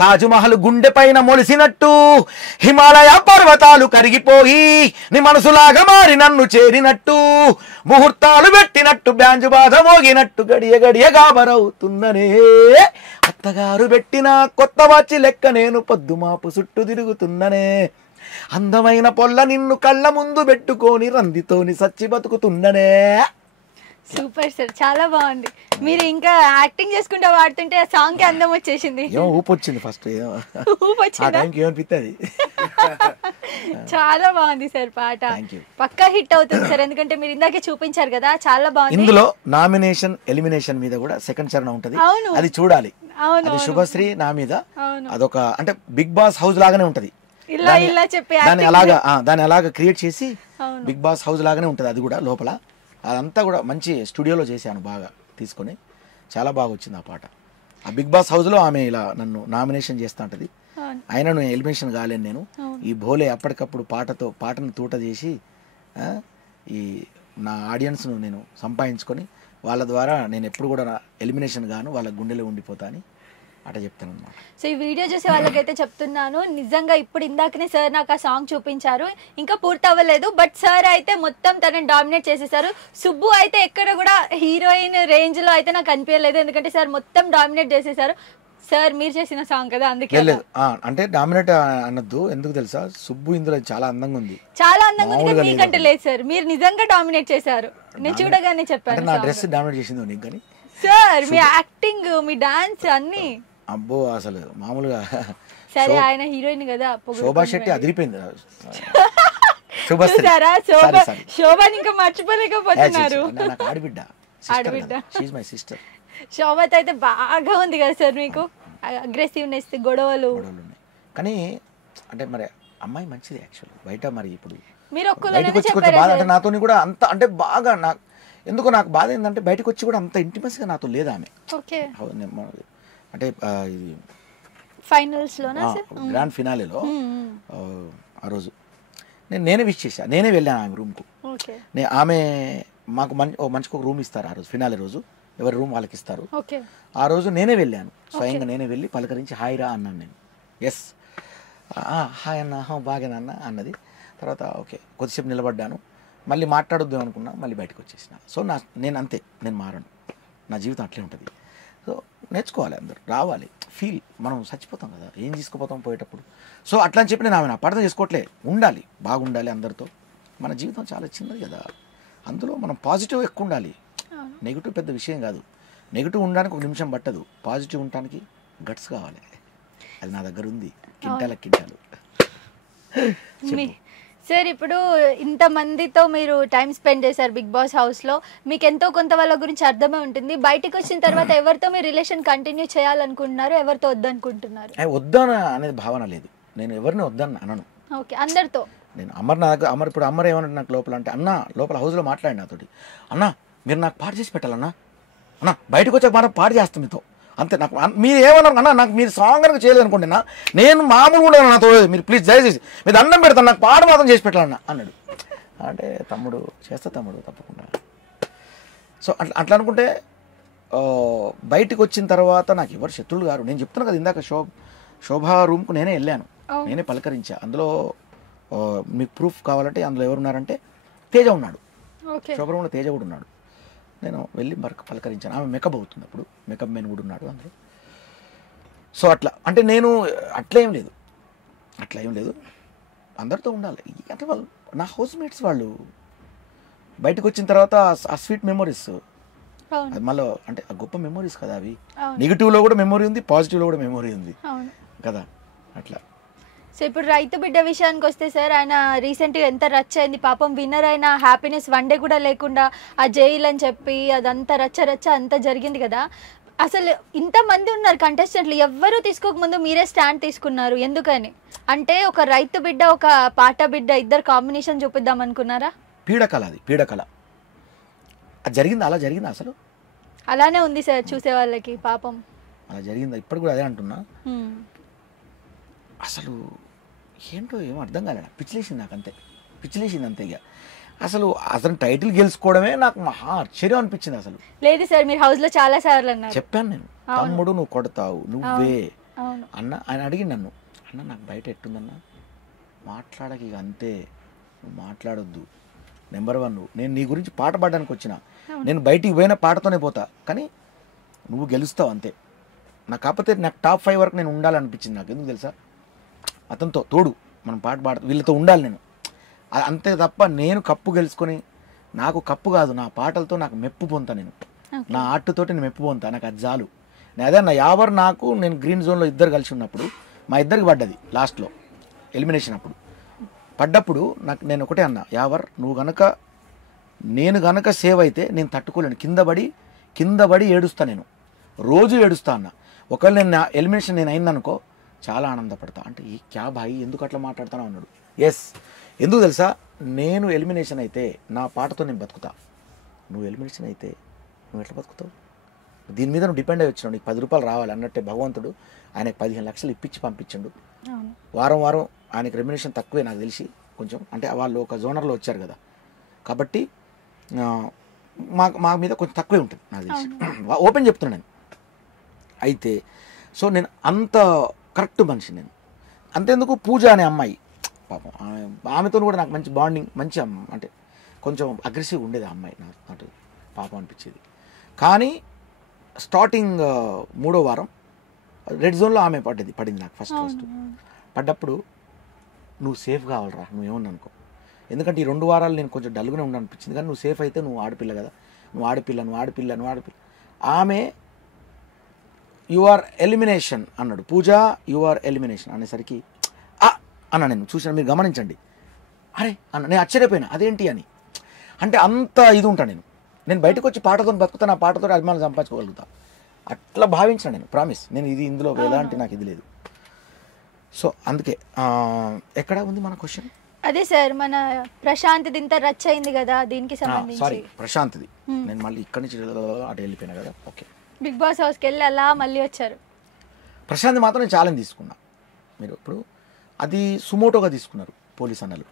తాజ్మహల్ గుండె పైన మొలిసినట్టు, హిమాలయ పర్వతాలు కరిగిపోయి నీ మనసులాగా మారి నన్ను చేరినట్టు, ముహూర్తాలు పెట్టినట్టు బ్యాంజు బాధ మోగినట్టు గడియ గడియ గాబరవుతున్ననే, అత్తగారు పెట్టిన కొత్త వాచి లెక్క నేను పొద్దుమాపు చుట్టూ తిరుగుతున్ననే, అందమైన పొల్ల నిన్ను కళ్ళ ముందు పెట్టుకొని రందితోని సచ్చి బతుకుతున్ననే. సూపర్ సార్, చాలా బాగుంది. మీరు ఇంకా యాక్టింగ్ చేసుకుంటా వాడుతుంటే ఆ సాంగ్ కి అందం వచ్చేసింది. ఊపొచ్చింది ఫస్ట్, చాలా బాగుంది సార్ పాట. పక్కా హిట్ అవుతుంది సార్, ఎందుకంటే మీరు ఇందాకే చూపించారు కదా, చాలా బాగుంది. ఇందులో నామినేషన్ ఎలిమినేషన్ మీద కూడా సెకండ్ చరణం ఉంటది, అది చూడాలి. అది శుభశ్రీ నా మీద, అదొక అంటే బిగ్ బాస్ హౌస్ లాగానే ఉంటది. దాన్ని అలాగా క్రియేట్ చేసి బిగ్ బాస్ హౌస్ లాగానే ఉంటది. అది కూడా లోపల అదంతా కూడా మంచి స్టూడియోలో చేశాను, బాగా తీసుకొని చాలా బాగా వచ్చింది ఆ పాట. ఆ బిగ్ బాస్ హౌస్లో ఆమె ఇలా నన్ను నామినేషన్ చేస్తూ ఉంటుంది. అయినా నేను ఎలిమినేషన్ కాలేను. నేను ఈ భోలే అప్పటికప్పుడు పాటను తూట చేసి ఈ నా ఆడియన్స్ను నేను సంపాదించుకొని వాళ్ళ ద్వారా నేను ఎప్పుడు కూడా ఎలిమినేషన్ గాను వాళ్ళ గుండెలో ఉండిపోతా అని అట్లా చెప్తాను అన్నమాట. సో ఈ వీడియో చూసే వాళ్ళకైతే చెప్తున్నాను, నిజంగా ఇప్పుడు ఇందాకనే సార్ నాకు ఆ సాంగ్ చూపించారు, ఇంకా పూర్తి అవ్వలేదు, బట్ సార్ అయితే మొత్తం తనని డామినేట్ చేసేసారు. సుబ్బు అయితే ఎక్కడ కూడా హీరోయిన్ రేంజ్ లో అయితే నాకు అనిపించలేదు, ఎందుకంటే సార్ మొత్తం డామినేట్ చేసేసారు. సార్ మీరు చేసిన సాంగ్ కదా, అందుకే అంటే డామినేట్ అనొద్దు, ఎందుకు తెలుసా, సుబ్బు ఇందులో చాలా అందంగా ఉంది. చాలా అందంగా ఉంది, మీకంటే లేదు సార్, మీరు నిజంగా డామినేట్ చేశారు. నేను చూడగానే చెప్పాను, నా డ్రెస్ డామినేట్ చేసింది నీకు కానీ సార్, మీ యాక్టింగ్, మీ డాన్స్ అన్ని అబ్బో అసలు మామూలుగా. సరే ఆయన హీరోయిన్ కదా, శోభా శెట్టి అదిరిపోయింది. శోభాని ఇంకా మర్చిపోలేకపోతున్నారు. ఆడబిడ్డ, శోభతో అయితే బాగా ఉంది కదా సార్, మీకు అగ్రెసివ్నెస్, గొడవలు కానీ అంటే మరి అమ్మాయి మంచిది యాక్చువల్. బయట మరి ఇప్పుడు మీరు ఒక్కరు నాతో కూడా అంత అంటే బాగా నాకు ఎందుకో నాకు బాధ ఏంటంటే బయటకు వచ్చి కూడా అంత ఇంటిమసీగా నాతో లేదా ఆమె. అంటే ఇది ఫైనల్స్లోనా సార్? గ్రాండ్ ఫినాలేలో ఆ రోజు నేనే విష్ చేశా, నేనే వెళ్ళాను ఆమె రూమ్కు. ఆమె మాకు మంచిగా ఒక రూమ్ ఇస్తారు ఆ రోజు, ఫినాలే రోజు ఎవరి రూమ్ వాళ్ళకి ఇస్తారు. ఆ రోజు నేనే వెళ్ళాను, స్వయంగా నేనే వెళ్ళి పలకరించి హాయ్ రా అన్నాను నేను. ఎస్ హాయ్ అన్న, బాగానే అన్న అన్నది. తర్వాత ఓకే కొద్దిసేపు నిలబడ్డాను, మళ్ళీ మాట్లాడొద్దు అనుకున్నా, మళ్ళీ బయటకు వచ్చేసిన. సో నేను అంతే, నేను మారను, నా జీవితం అట్లే ఉంటుంది. సో నేర్చుకోవాలి, అందరూ రావాలి. ఫీల్ మనం చచ్చిపోతాం కదా, ఏం తీసుకుపోతాం పోయేటప్పుడు. సో అట్లా అని చెప్పి నేను ఆమె అపార్థం చేసుకోవట్లే, ఉండాలి, బాగుండాలి అందరితో. మన జీవితం చాలా చిన్నది కదా, అందులో మనం పాజిటివ్ ఎక్కువ ఉండాలి. నెగిటివ్ పెద్ద విషయం కాదు, నెగిటివ్ ఉండడానికి ఒక నిమిషం పట్టదు, పాజిటివ్ ఉండడానికి గట్స్ కావాలి. అది నా దగ్గర ఉంది, కింటాలు. సార్ ఇప్పుడు ఇంతమందితో మీరు టైం స్పెండ్ చేశారు బిగ్ బాస్ హౌస్లో, మీకు ఎంతో కొంత వాళ్ళ గురించి అర్థమే ఉంటుంది. బయటకు వచ్చిన తర్వాత ఎవరితో మీరు రిలేషన్ కంటిన్యూ చేయాలనుకుంటున్నారు, ఎవరితో వద్దనుకుంటున్నారు? వద్దన అనేది భావన లేదు, నేను ఎవరిని వద్దని అనను. ఓకే, అందరితో. నేను ఇప్పుడు అమర్ ఏమన్నా నాకు లోపల అంటే, అన్న లోపల హౌస్లో మాట్లాడి నాతోటి, అన్న మీరు నాకు పాటు చేసి పెట్టాలన్నా, అన్న బయటకు వచ్చాక మనం పాటు చేస్తాం మీతో అంతే. నాకు మీరు ఏమన్నారు అన్న, నాకు మీరు సాంగ్ కనుక చేయలేదు అనుకోండి, నేను మామూలు కూడా నాతో మీరు ప్లీజ్ దయచేసి మీరు దండం పెడతాను, నాకు పాట మాత్రం చేసి పెట్టాలన్న అన్నాడు. అంటే తమ్ముడు చేస్తా తమ్ముడు తప్పకుండా. సో అట్లా అనుకుంటే బయటకు వచ్చిన తర్వాత నాకు ఎవరు శత్రువులు గారు. నేను చెప్తున్నా కదా ఇందాక, శోభా రూమ్కు నేనే వెళ్ళాను, నేనే పలకరించా. అందులో మీకు ప్రూఫ్ కావాలంటే అందులో ఎవరున్నారంటే తేజ ఉన్నాడు, శోభా రూమ్లో తేజ కూడా ఉన్నాడు. నేను వెళ్ళి పలకరించాను. ఆమె మేకప్ అవుతుంది, అప్పుడు మేకప్ మెన్ కూడా ఉన్నాడు అందులో. సో అట్లా అంటే నేను అట్లా ఏం లేదు, అందరితో ఉండాలి. అంటే వాళ్ళు నా హౌస్ మేట్స్, వాళ్ళు బయటకు వచ్చిన తర్వాత ఆ స్వీట్ మెమొరీస్, అది మళ్ళీ అంటే ఆ గొప్ప మెమొరీస్ కదా అవి. నెగిటివ్లో కూడా మెమొరీ ఉంది, పాజిటివ్లో కూడా మెమొరీ ఉంది కదా, అట్లా. సో ఇప్పుడు రైతు బిడ్డ విషయానికి వస్తే సార్, ఆయన రీసెంట్గా ఎంత రచ్చ అయింది పాపం. విన్నర్ అయిన హ్యాపీనెస్ వన్ డే కూడా లేకుండా ఆ జైలు అని చెప్పి అదంతా రచ్చ అంతా జరిగింది కదా. అసలు ఇంతమంది ఉన్నారు కంటెస్టెంట్లు, ఎవ్వరూ తీసుకోకముందు మీరే స్టాండ్ తీసుకున్నారు, ఎందుకని? అంటే ఒక రైతు బిడ్డ ఒక పాట బిడ్డ ఇద్దరు కాంబినేషన్ చూపిద్దాం అనుకున్నారా? పీడకల, అది పీడకల. అది జరిగింది, అలా జరిగింది, అసలు అలానే ఉంది సార్ చూసే వాళ్ళకి పాపం. అలా జరిగిందా? ఇప్పుడు కూడా అదే అంటున్నా. అసలు ఏంటో ఏమో అర్థం కాలేదు, పిచ్చిలేసింది నాకు, అంతే. ఇక అసలు టైటిల్ గెలుచుకోవడమే నాకు మహా ఆశ్చర్యం అనిపించింది. అసలు లేదు సార్, మీరు హౌస్ లో చాలా సార్లు అన్నారు, చెప్పాను నేను, తమ్ముడు నువ్వు కొడతావు నువ్వే అన్న. ఆయన అడిగి నన్ను, అన్న నాకు బయట ఎట్టుందన్నా, మాట్లాడక ఇక అంతే, నువ్వు మాట్లాడొద్దు, నెంబర్ 1 నేను నీ గురించి పాట పాడడానికి వచ్చిన, నేను బయటికి పోయిన పాటతోనే పోతా, కానీ నువ్వు గెలుస్తావు అంతే. నాకు కాకపోతే నాకు టాప్ 5 వరకు నేను ఉండాలనిపించింది. నాకు ఎందుకు తెలుసా, అతనితో తోడు మనం పాట వీళ్ళతో ఉండాలి నేను, అంతే తప్ప నేను కప్పు గెలుచుకొని, నాకు కప్పు కాదు, నా పాటలతో నాకు మెప్పు పొందుతా, నేను నా ఆర్ట్తోటి నేను మెప్పు పొందుతా, నాకు అది చాలు. అదే నా యావర్ నాకు, నేను గ్రీన్ జోన్లో ఇద్దరు కలిసి ఉన్నప్పుడు మా ఇద్దరికి పడ్డది లాస్ట్లో ఎలిమినేషన్ అప్పుడు పడ్డప్పుడు నేను ఒకటే అన్నా, యావర్ నేను గనక సేవ్ అయితే నేను తట్టుకోలేను, కింద పడి ఏడుస్తా, నేను రోజు ఏడుస్తా అన్న. ఒకవేళ నేను ఎలిమినేషన్ నేను అయిందనుకో చాలా ఆనందపడతా. అంటే ఈ క్యా భాయి ఎందుకు అట్లా మాట్లాడుతానో అన్నాడు. ఎస్, ఎందుకు తెలుసా, నేను ఎలిమినేషన్ అయితే నా పాటతో నేను బతుకుతా, నువ్వు ఎలిమినేషన్ అయితే నువ్వు ఎట్లా బతుకుతావు? దీని మీద నువ్వు డిపెండ్ అయ్యి వచ్చినావు, నీకు 10 రూపాయలు రావాలి అన్నట్టే భగవంతుడు ఆయనకు 15 లక్షలు ఇప్పించి పంపించండు. వారం ఆయనకు రెమ్యునేషన్ తక్కువే నాకు తెలిసి కొంచెం, అంటే వాళ్ళు ఒక జోనర్లో వచ్చారు కదా, కాబట్టి మా మీద కొంచెం తక్కువే ఉంటుంది నాకు తెలిసి, ఓపెన్ చెప్తున్నాను నేను. అయితే సో నేను అంత కరెక్ట్ మనిషి నేను. అంతేందుకు పూజ అనే అమ్మాయి పాపం, ఆమెతో కూడా నాకు మంచి బాండింగ్, మంచి అంటే కొంచెం అగ్రెసివ్ ఉండేది ఆ అమ్మాయి, నాకు పాపం అనిపించేది. కానీ స్టార్టింగ్ 3వ వారం రెడ్ జోన్లో ఆమె పడింది నాకు ఫస్ట్ పడ్డప్పుడు, నువ్వు సేఫ్ కావాలరా, నువ్వేమన్నా అనుకో, ఎందుకంటే ఈ 2 వారాలు నేను కొంచెం డల్గానే అనిపించింది, కానీ నువ్వు సేఫ్ అయితే, నువ్వు ఆడపిల్ల కదా, నువ్వు ఆడపిల్ల ఆమె యువర్ ఎలిమినేషన్ అన్నాడు, పూజ యువర్ ఎలిమినేషన్ అనేసరికి అన్న నేను చూసిన, మీరు గమనించండి, అరే అన్న నేను ఆశ్చర్యపోయినా, అదేంటి అని. అంటే అంత ఇది ఉంటాను నేను బయటకు వచ్చి పాటతో బతుకుతా, నా పాటతో అభిమానులు సంపాదించుకోగలుగుతా, అట్లా భావించిన నేను, ప్రామిస్. నేను ఇందులో ఎలాంటి నాకు ఇది లేదు. సో అందుకే ఎక్కడ ఉంది మన క్వశ్చన్? అదే సార్, మన ప్రశాంత్ది ఇంత రచ్చ అయింది కదా, దీనికి సంబంధించి. సారీ, ప్రశాంత్ది నేను మళ్ళీ ఇక్కడి నుంచి అటు వెళ్ళిపోయినా కదా. ఓకే, బిగ్ బాస్ హౌస్కి వెళ్ళి అలా మళ్ళీ వచ్చారు. ప్రశాంత్ మాత్రం నేను ఛాలెంజ్ తీసుకున్నా. మీరు ఇప్పుడు అది సుమోటోగా తీసుకున్నారు పోలీస్ అన్నలు.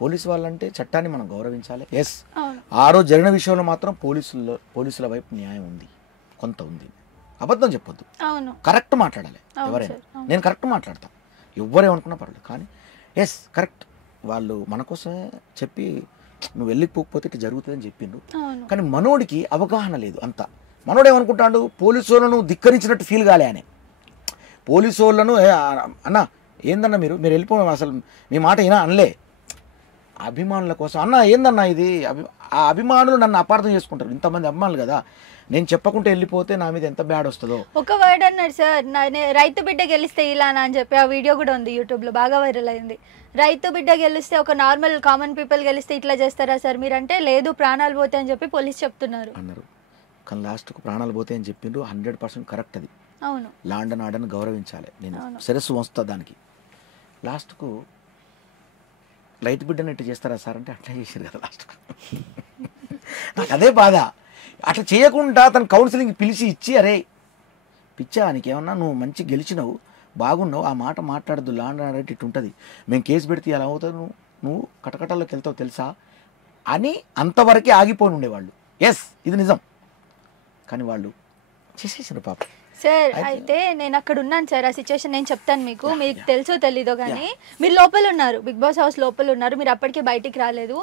పోలీసు వాళ్ళంటే చట్టాన్ని మనం గౌరవించాలి. ఎస్, ఆ రోజు జరిగిన విషయంలో మాత్రం పోలీసుల వైపు న్యాయం ఉంది, కొంత ఉంది. అబద్ధం చెప్పొద్దు, కరెక్ట్ మాట్లాడాలి. ఎవరైనా నేను కరెక్ట్ మాట్లాడతాను, ఎవరేమనుకున్నా పర్లేదు. కానీ ఎస్ కరెక్ట్, వాళ్ళు మన కోసమే చెప్పి నువ్వు వెళ్ళిపోకపోతే ఇట్లా జరుగుతుందని చెప్పిండు. కానీ మనోడికి అవగాహన లేదు అంత. మనోడు ఏమనుకుంటాడు, పోలీసు వాళ్ళను ధిక్కరించినట్టు ఫీల్ కాలే అని. పోలీసు వాళ్ళను అన్న ఏందన్నా మీరు వెళ్ళిపోవడం, అసలు మీ మాట అయినా అనలే. అభిమానుల కోసం అన్న ఏందన్నా ఇది, ఆ అభిమానులు నన్ను అపార్థం చేసుకుంటారు. ఇంతమంది అభిమానులు కదా, నేను చెప్పకుంటే వెళ్ళిపోతే నా మీద ఎంత బ్యాడ్ వస్తుందో. ఒక వర్డ్ అన్నాడు సార్, రైతు బిడ్డ గెలిస్తే ఇలానా అని చెప్పి. ఆ వీడియో కూడా ఉంది యూట్యూబ్లో, బాగా వైరల్ అయింది. రైతు బిడ్డ గెలిస్తే, ఒక నార్మల్ కామన్ పీపుల్ గెలిస్తే ఇట్లా చేస్తారా సార్ మీరంటే, లేదు ప్రాణాలు పోతాయి అని చెప్పి పోలీసు చెప్తున్నారు అన్నారు. కానీ లాస్ట్కు ప్రాణాలు పోతాయి అని చెప్పిండ్రు. 100% కరెక్ట్ అది. అవును, లాండ్ అండ్ ఆర్డర్ని గౌరవించాలి, నేను శిరస్సు వంచుతా దానికి. లాస్ట్కు రైతు బిడ్డని ఇట్లా చేస్తారా సార్ అంటే అట్లా చేశారు కదా లాస్ట్కు. నాకు అదే బాధ. అట్లా చేయకుండా తన కౌన్సిలింగ్ పిలిచి ఇచ్చి, అరే పిచ్చా నీకేమన్నా, నువ్వు మంచి గెలిచినావు, బాగున్నావు, ఆ మాట మాట్లాడద్దు, లాండ్ అండ్ ఆర్డర్ ఇటు ఉంటుంది, మేము కేసు పెడితే అలా అవుతావు, నువ్వు కటకటాల్లోకి వెళ్తావు తెలుసా అని అంతవరకే ఆగిపోయి ఉండేవాళ్ళు. ఎస్, ఇది నిజం. కానీ వాళ్ళు చేసేసారు పాప. సార్ అయితే నేను అక్కడ ఉన్నాను సార్, ఆ సిచ్యువేషన్ నేను చెప్తాను మీకు, మీకు తెలుసో తెలీదో కానీ మీరు లోపల ఉన్నారు, బిగ్ బాస్ హౌస్ లోపల ఉన్నారు, మీరు అప్పటికే బయటికి రాలేదు.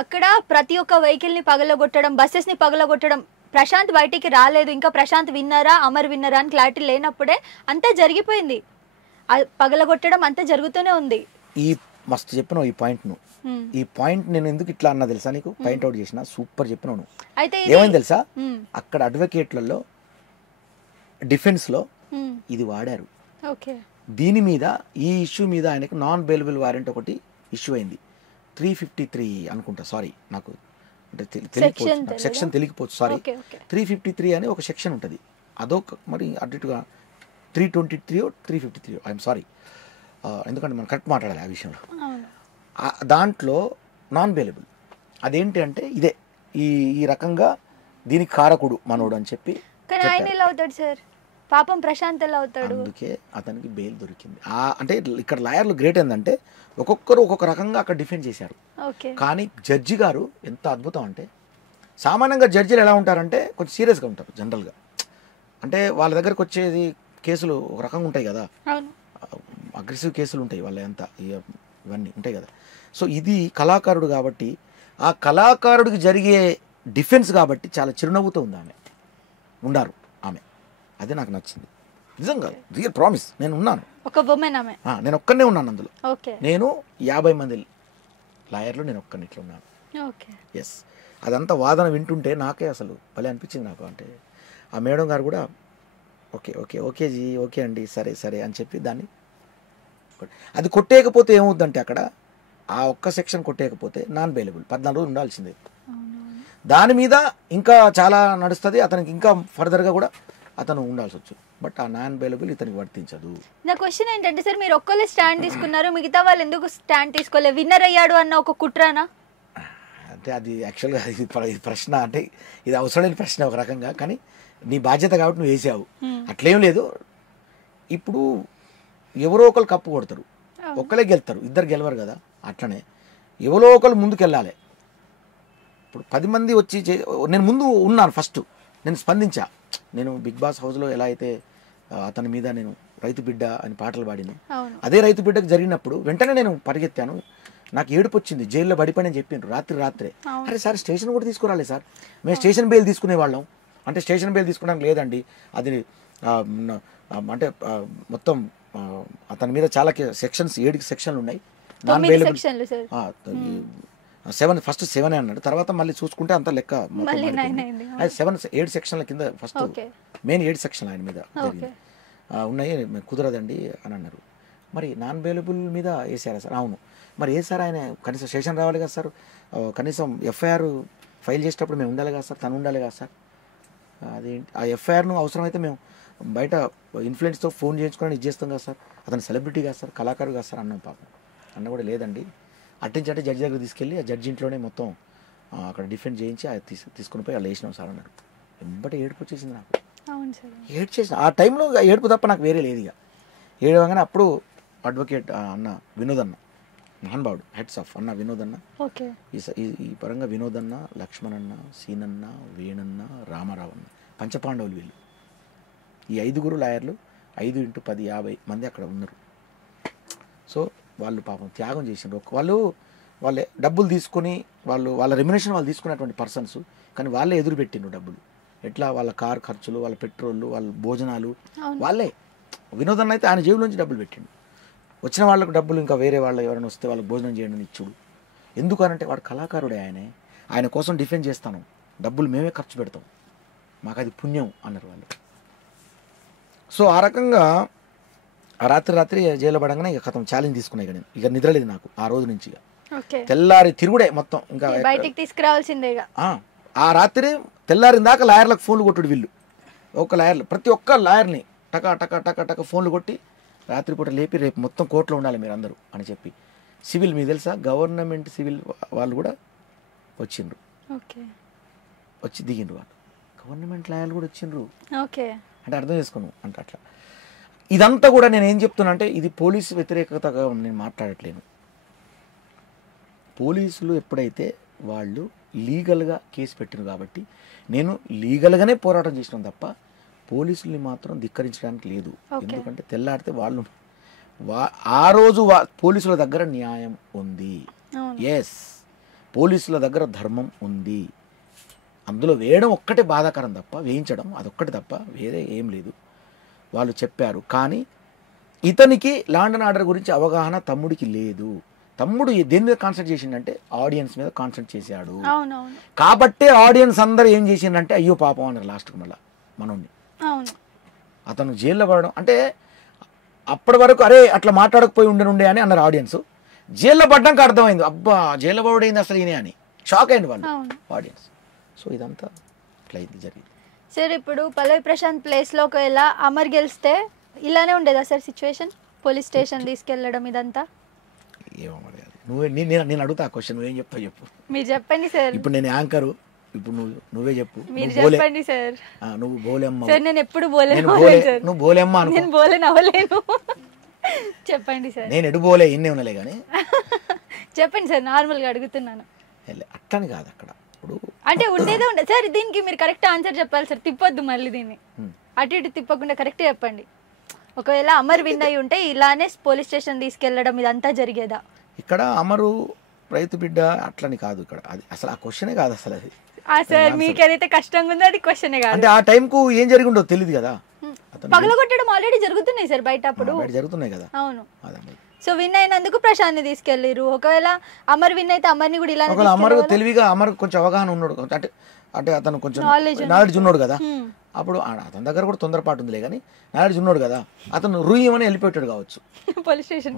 అక్కడ ప్రతి ఒక్క వెహికల్ ని పగలగొట్టడం, బస్సెస్ ని పగలగొట్టడం, ప్రశాంత్ బయటికి రాలేదు, ఇంకా ప్రశాంత్ విన్నారా అమర్ విన్నారా అని క్లారిటీ లేనప్పుడే అంతా జరిగిపోయింది. పగలగొట్టడం అంతా జరుగుతూనే ఉంది. ఈ మస్తు చెప్పినావు ఈ పాయింట్ ను. ఈ పాయింట్ నేను ఎందుకు ఇట్లా అన్నా తెలుసా నీకు, పాయింట్ అవుట్ చేసిన, సూపర్ చెప్పినావు. అయితే ఏమైంది తెలుసా, అక్కడ అడ్వకేట్లలో డిఫెన్స్ లో ఇది వాడారు. దీని మీద, ఈ ఇష్యూ మీద ఆయనకు నాన్ బెయిలబుల్ వారెంట్ ఒకటి ఇష్యూ అయింది. 353 అనుకుంటా, సారీ నాకు అంటే తెలియకపోవచ్చు, సెక్షన్ తెలియకపోవచ్చు, సారీ. 353 అని ఒక సెక్షన్ ఉంటుంది, అదొక మరి అటుగా 323 353, ఐఎమ్ సారీ, ఎందుకంటే మనం కరెక్ట్ మాట్లాడాలి ఆ విషయంలో. దాంట్లో నాన్ బెయిలబుల్ అదేంటి అంటే ఇదే, ఈ రకంగా దీనికి కారకుడు మనోడు అని చెప్పి. పాపం ప్రశాంత్ ఎలా అవుతాడు, అందుకే అతనికి బెయిల్ దొరికింది. అంటే ఇక్కడ లాయర్లు గ్రేట్ ఏంటంటే ఒక్కొక్కరు ఒక్కొక్క రకంగా అక్కడ డిఫెండ్ చేశారు. కానీ జడ్జి గారు ఎంత అద్భుతం అంటే, సామాన్యంగా జడ్జిలు ఎలా ఉంటారంటే కొంచెం సీరియస్గా ఉంటారు జనరల్గా. అంటే వాళ్ళ దగ్గరకు వచ్చేది కేసులు ఒక రకంగా ఉంటాయి కదా, అగ్రెసివ్ కేసులు ఉంటాయి వాళ్ళ, ఎంత ఇవన్నీ ఉంటాయి కదా. సో ఇది కళాకారుడు కాబట్టి, ఆ కళాకారుడికి జరిగే డిఫెన్స్ కాబట్టి చాలా చిరునవ్వుతో ఉంది ఆమె, ఉన్నారు ఆమె. అదే నాకు నచ్చింది నిజంగా, రియల్ ప్రామిస్. నేను ఉన్నాను, నేను ఒక్కనే ఉన్నాను అందులో. నేను 50 మంది లాయర్లు, నేను ఒక్కని ఇట్లా ఉన్నాను. ఎస్, అదంతా వాదన వింటుంటే నాకే అసలు భలే అనిపించింది నాకు. అంటే ఆ మేడం గారు కూడా ఓకే ఓకే ఓకే జీ ఓకే అండి సరే సరే అని చెప్పి దాన్ని అది కొట్టేయకపోతే ఏమవుద్దంటే, అక్కడ ఆ ఒక్క సెక్షన్ కొట్టేయకపోతే నాన్ బెయిలబుల్ 14 రోజులు ఉండాల్సిందే. దాని మీద ఇంకా చాలా నడుస్తుంది, అతనికి ఇంకా ఫర్దర్గా కూడా అతను ఉండాల్సి వచ్చు. బట్ ఆ నాన్ బెయిలబుల్ ఇతనికి వర్తించదు. నా క్వశ్చన్ ఏంటంటే సార్, మీరు ఒక్కళ్ళే స్టాండ్ తీసుకున్నారు, మిగతా వాళ్ళు ఎందుకు స్టాండ్ తీసుకోలేదు? విన్నర్ అయ్యాడు అన్న ఒక కుట్రానా? అంటే అది యాక్చువల్గా ఇది ప్రశ్న, అంటే ఇది అవసరం లేని ప్రశ్న ఒక రకంగా. కానీ నీ బాధ్యత కాబట్టి నువ్వు వేసావు, అట్లేం లేదు. ఇప్పుడు ఎవరో ఒకరు కప్పు కొడతారు, ఒక్కలే గెలుతారు, ఇద్దరు గెలవరు కదా. అట్లనే ఎవరో ఒకరు ముందుకు వెళ్ళాలి. ఇప్పుడు 10 మంది వచ్చి నేను ముందు ఉన్నాను, ఫస్ట్ నేను స్పందించా. నేను బిగ్ బాస్ హౌస్లో ఎలా అయితే అతని మీద నేను రైతు బిడ్డ అని పాటలు పాడిను, అదే రైతు బిడ్డకు జరిగినప్పుడు వెంటనే నేను పరిగెత్తాను. నాకు ఏడుపు వచ్చింది, జైల్లో పడిపోయినని చెప్పిండ్రు రాత్రే. అరే సార్ స్టేషన్ కూడా తీసుకురాలే సార్, మేము స్టేషన్ బెయిల్ తీసుకునే వాళ్ళం. అంటే స్టేషన్ బెయిల్ తీసుకోవడానికి లేదండి, అది అంటే మొత్తం అతని మీద చాలా సెక్షన్స్, 7 సెక్షన్లు ఉన్నాయి. నాన్ బెయిలబుల్ 7, ఫస్ట్ 7 అన్నాడు, తర్వాత మళ్ళీ చూసుకుంటే అంత లెక్క 7 సెక్షన్ల కింద ఫస్ట్ మెయిన్ 7 సెక్షన్లు ఆయన మీద ఉన్నాయి, కుదరదండి అని అన్నారు. మరి నాన్ బెయిలబుల్ మీద వేసారా సార్? అవును. మరి సార్ ఆయన కనీసం స్టేషన్ రావాలి కదా సార్, కనీసం ఎఫ్ఐఆర్ ఫైల్ చేసేటప్పుడు మేము ఉండాలి కదా సార్, తను ఉండాలి కదా సార్. అదేంటి ఆ ఎఫ్ఐఆర్ను అవసరమైతే మేము బయట ఇన్ఫ్లుయెన్స్తో ఫోన్ చేయించుకొని ఇచ్చేస్తాం కదా సార్, అతను సెలబ్రిటీ కదా సార్, కళాకారు కదా సార్ అన్నాం. పాపం అన్న కూడా లేదండి, అట్టించంటే జడ్జి దగ్గర తీసుకెళ్ళి ఆ జడ్జి ఇంట్లోనే మొత్తం అక్కడ డిఫెండ్ చేయించి తీసుకుని పోయి వాళ్ళు వేసినాం సార్ అన్నారు. వెంబటే ఏడుపు వచ్చేసింది నాకు. ఏడ్చేసిన ఆ టైంలో ఏడుపు తప్ప నాకు వేరే లేదు. ఇక ఏడవగానే అప్పుడు అడ్వకేట్ అన్న వినోద్ అన్న మహానుభావుడు, హెడ్స్ ఆఫ్ అన్న వినోద్ అన్న, ఓకే ఈ పరంగా వినోద్ అన్న, లక్ష్మణ్ సీనన్న, వేణన్న, రామారావు అన్న, పంచపాండవులు వీళ్ళు. ఈ 5 లాయర్లు 5 × 10 50 మంది అక్కడ ఉన్నారు. సో వాళ్ళు పాపం త్యాగం చేసిండ్రు. వాళ్ళే డబ్బులు తీసుకొని వాళ్ళ రెమ్యునేషన్ వాళ్ళు తీసుకున్నటువంటి పర్సన్స్, కానీ వాళ్ళే ఎదురు పెట్టిండ్రు డబ్బులు. ఎట్లా వాళ్ళ కార్ ఖర్చులు, వాళ్ళ పెట్రోళ్ళు, వాళ్ళ భోజనాలు వాళ్ళే. వినోద్ అన్న అయితే ఆయన జేబులోంచి డబ్బులు పెట్టిండు. వచ్చిన వాళ్ళకు డబ్బులు ఇంకా వేరే వాళ్ళు ఎవరైనా వస్తే వాళ్ళకి భోజనం చేయడం ఇచ్చుడు. ఎందుకనంటే వాడు కళాకారుడే, ఆయన కోసం డిఫెండ్ చేస్తాను, డబ్బులు మేమే ఖర్చు పెడతాం, మాకు అది పుణ్యం అన్నారు వాళ్ళు. సో ఆ రకంగా ఆ రాత్రి జైల్లో పడంగానే ఇక కథం ఛాలెంజ్ తీసుకున్నాయి. నేను ఇక నిద్రలేదు నాకు ఆ రోజు నుంచి. తెల్లారి తిరుగుడే మొత్తం, ఇంకా బయటికి తీసుకురావాల్సిందే. ఆ రాత్రి తెల్లారిన దాకా లాయర్లకు ఫోన్లు కొట్టుడు వీళ్ళు. లాయర్లు ప్రతి ఒక్క లాయర్ని టకా టకా టకా టకా ఫోన్లు కొట్టి రాత్రిపూట లేపి రేపు మొత్తం కోర్టులో ఉండాలి మీరు అందరూ అని చెప్పి. సివిల్ మీకు తెలుసా, గవర్నమెంట్ సివిల్ వాళ్ళు కూడా వచ్చిండ్రు, వచ్చి దిగిండ్రు. వాళ్ళు గవర్నమెంట్ లాయర్లు కూడా వచ్చిండ్రు. అంటే అర్థం చేసుకోను అంటే అట్లా. ఇదంతా కూడా నేను ఏం చెప్తున్నా అంటే, ఇది పోలీసు వ్యతిరేకతగా నేను మాట్లాడట్లేను. పోలీసులు ఎప్పుడైతే వాళ్ళు లీగల్గా కేసు పెట్టిన కాబట్టి నేను లీగల్గానే పోరాటం చేసినాం తప్ప పోలీసుల్ని మాత్రం ధిక్కరించడానికి లేదు. ఎందుకంటే తెల్లాడితే వాళ్ళు ఆ రోజు పోలీసుల దగ్గర న్యాయం ఉంది, ఎస్, పోలీసుల దగ్గర ధర్మం ఉంది. అందులో వేయడం ఒక్కటే బాధాకరం తప్ప, వేయించడం అదొక్కటి తప్ప వేరే ఏం లేదు. వాళ్ళు చెప్పారు, కానీ ఇతనికి లాండ్ అండ్ ఆర్డర్ గురించి అవగాహన తమ్ముడికి లేదు. తమ్ముడు దేని మీద కాన్సన్ట్రేట్ చేసిండంటే ఆడియన్స్ మీద కాన్సన్ట్రేట్ చేశాడు. కాబట్టే ఆడియన్స్ అందరూ ఏం చేసిండంటే అయ్యో పాపం అన్నారు లాస్ట్కి. మళ్ళీ మనోడిని అతను జైల్లో పడడం అంటే అప్పటి వరకు అరే అట్లా మాట్లాడకపోయి ఉండే అని అన్నారు ఆడియన్స్. జైల్లో పడ్డాక అర్థమైంది, అబ్బా జైల్లో పడైంది అసలు ఈయనే అని షాక్ అయింది వాళ్ళు ఆడియన్స్. సో ఇదంతా ఇట్లా ఇది జరిగింది. సార్ ఇప్పుడు పల్లవి ప్రశాంత్ ప్లేస్లో ఒకవేళ అమర్ గెలిస్తే ఇలానే ఉండేదా సార్ సిచ్యువేషన్? పోలీస్ స్టేషన్ తీసుకెళ్ళడం ఇదంతా నేను అడుగుతా క్వశ్చన్, నువ్వేం చెప్తావు చెప్పు. మీరు చెప్పండి సార్. ఇప్పుడు నేను యాంకరు, ఇప్పుడు నువ్వే చెప్పు. మీరు చెప్పండి సార్. నువ్వు బోలేమ్మ సార్. నేను ఎప్పుడు బోలేను. నువ్వు బోలేమ్మ అను. నేను బోలేను అవ్వలేను. చెప్పండి సార్. నేను ఎడు బోలే ఇన్నే ఉన్నలే కానీ చెప్పండి సార్, నార్మల్గా అడుగుతున్నాను. అట్లని కాదు అక్కడ. ఇప్పుడు అంటే ఉండేదే ఉండదు సార్. దీనికి మీరు కరెక్ట్ ఆన్సర్ చెప్పాలి సార్, తిప్పొద్దు మళ్ళీ దీన్ని. అటు ఇటు తిప్పకుండా కరెక్ట్ చెప్పండి. ఒకవేళ అమర్ విన్ అయి ఉంటే ఇలానే పోలీస్ స్టేషన్ తీసుకెళ్లడం ఇదంతా జరిగేదా? ఇక్కడ అమరు రైతు బిడ్డ అట్లని కాదు. ఇక్కడ అది అసలు ఆ క్వశ్చనే కాదు అసలు. అది సార్ మీకు ఏదైతే కష్టంగా ఉందో అది క్వశ్చనే కాదు. అంటే ఆ టైంకు ఏం జరిగిందో తెలియదు కదా. పగలగొట్టడం ఆల్రెడీ జరుగుతున్నాయి సార్ బయట, అప్పుడు జరుగుతున్నాయి కదా. అవును. సో విన్ అయినందుకు ప్రశాంత్ తీసుకెళ్లిరు. ఒకవేళ అమర్ విన్ అయితే అమర్ని కూడా ఇలా అమర్ తెలివిగా, అమర్ కొంచెం అవగాహన ఉన్నాడు, అంటే అతను కొంచెం నాలెడ్జ్ ఉన్నాడు కదా. అప్పుడు అతని దగ్గర కూడా తొందరపాటు ఉందిలే కానీ నాలెడ్జ్ ఉన్నాడు కదా. అతను రూయమని వెళ్ళిపోయాడు కావచ్చు పోలీస్ స్టేషన్.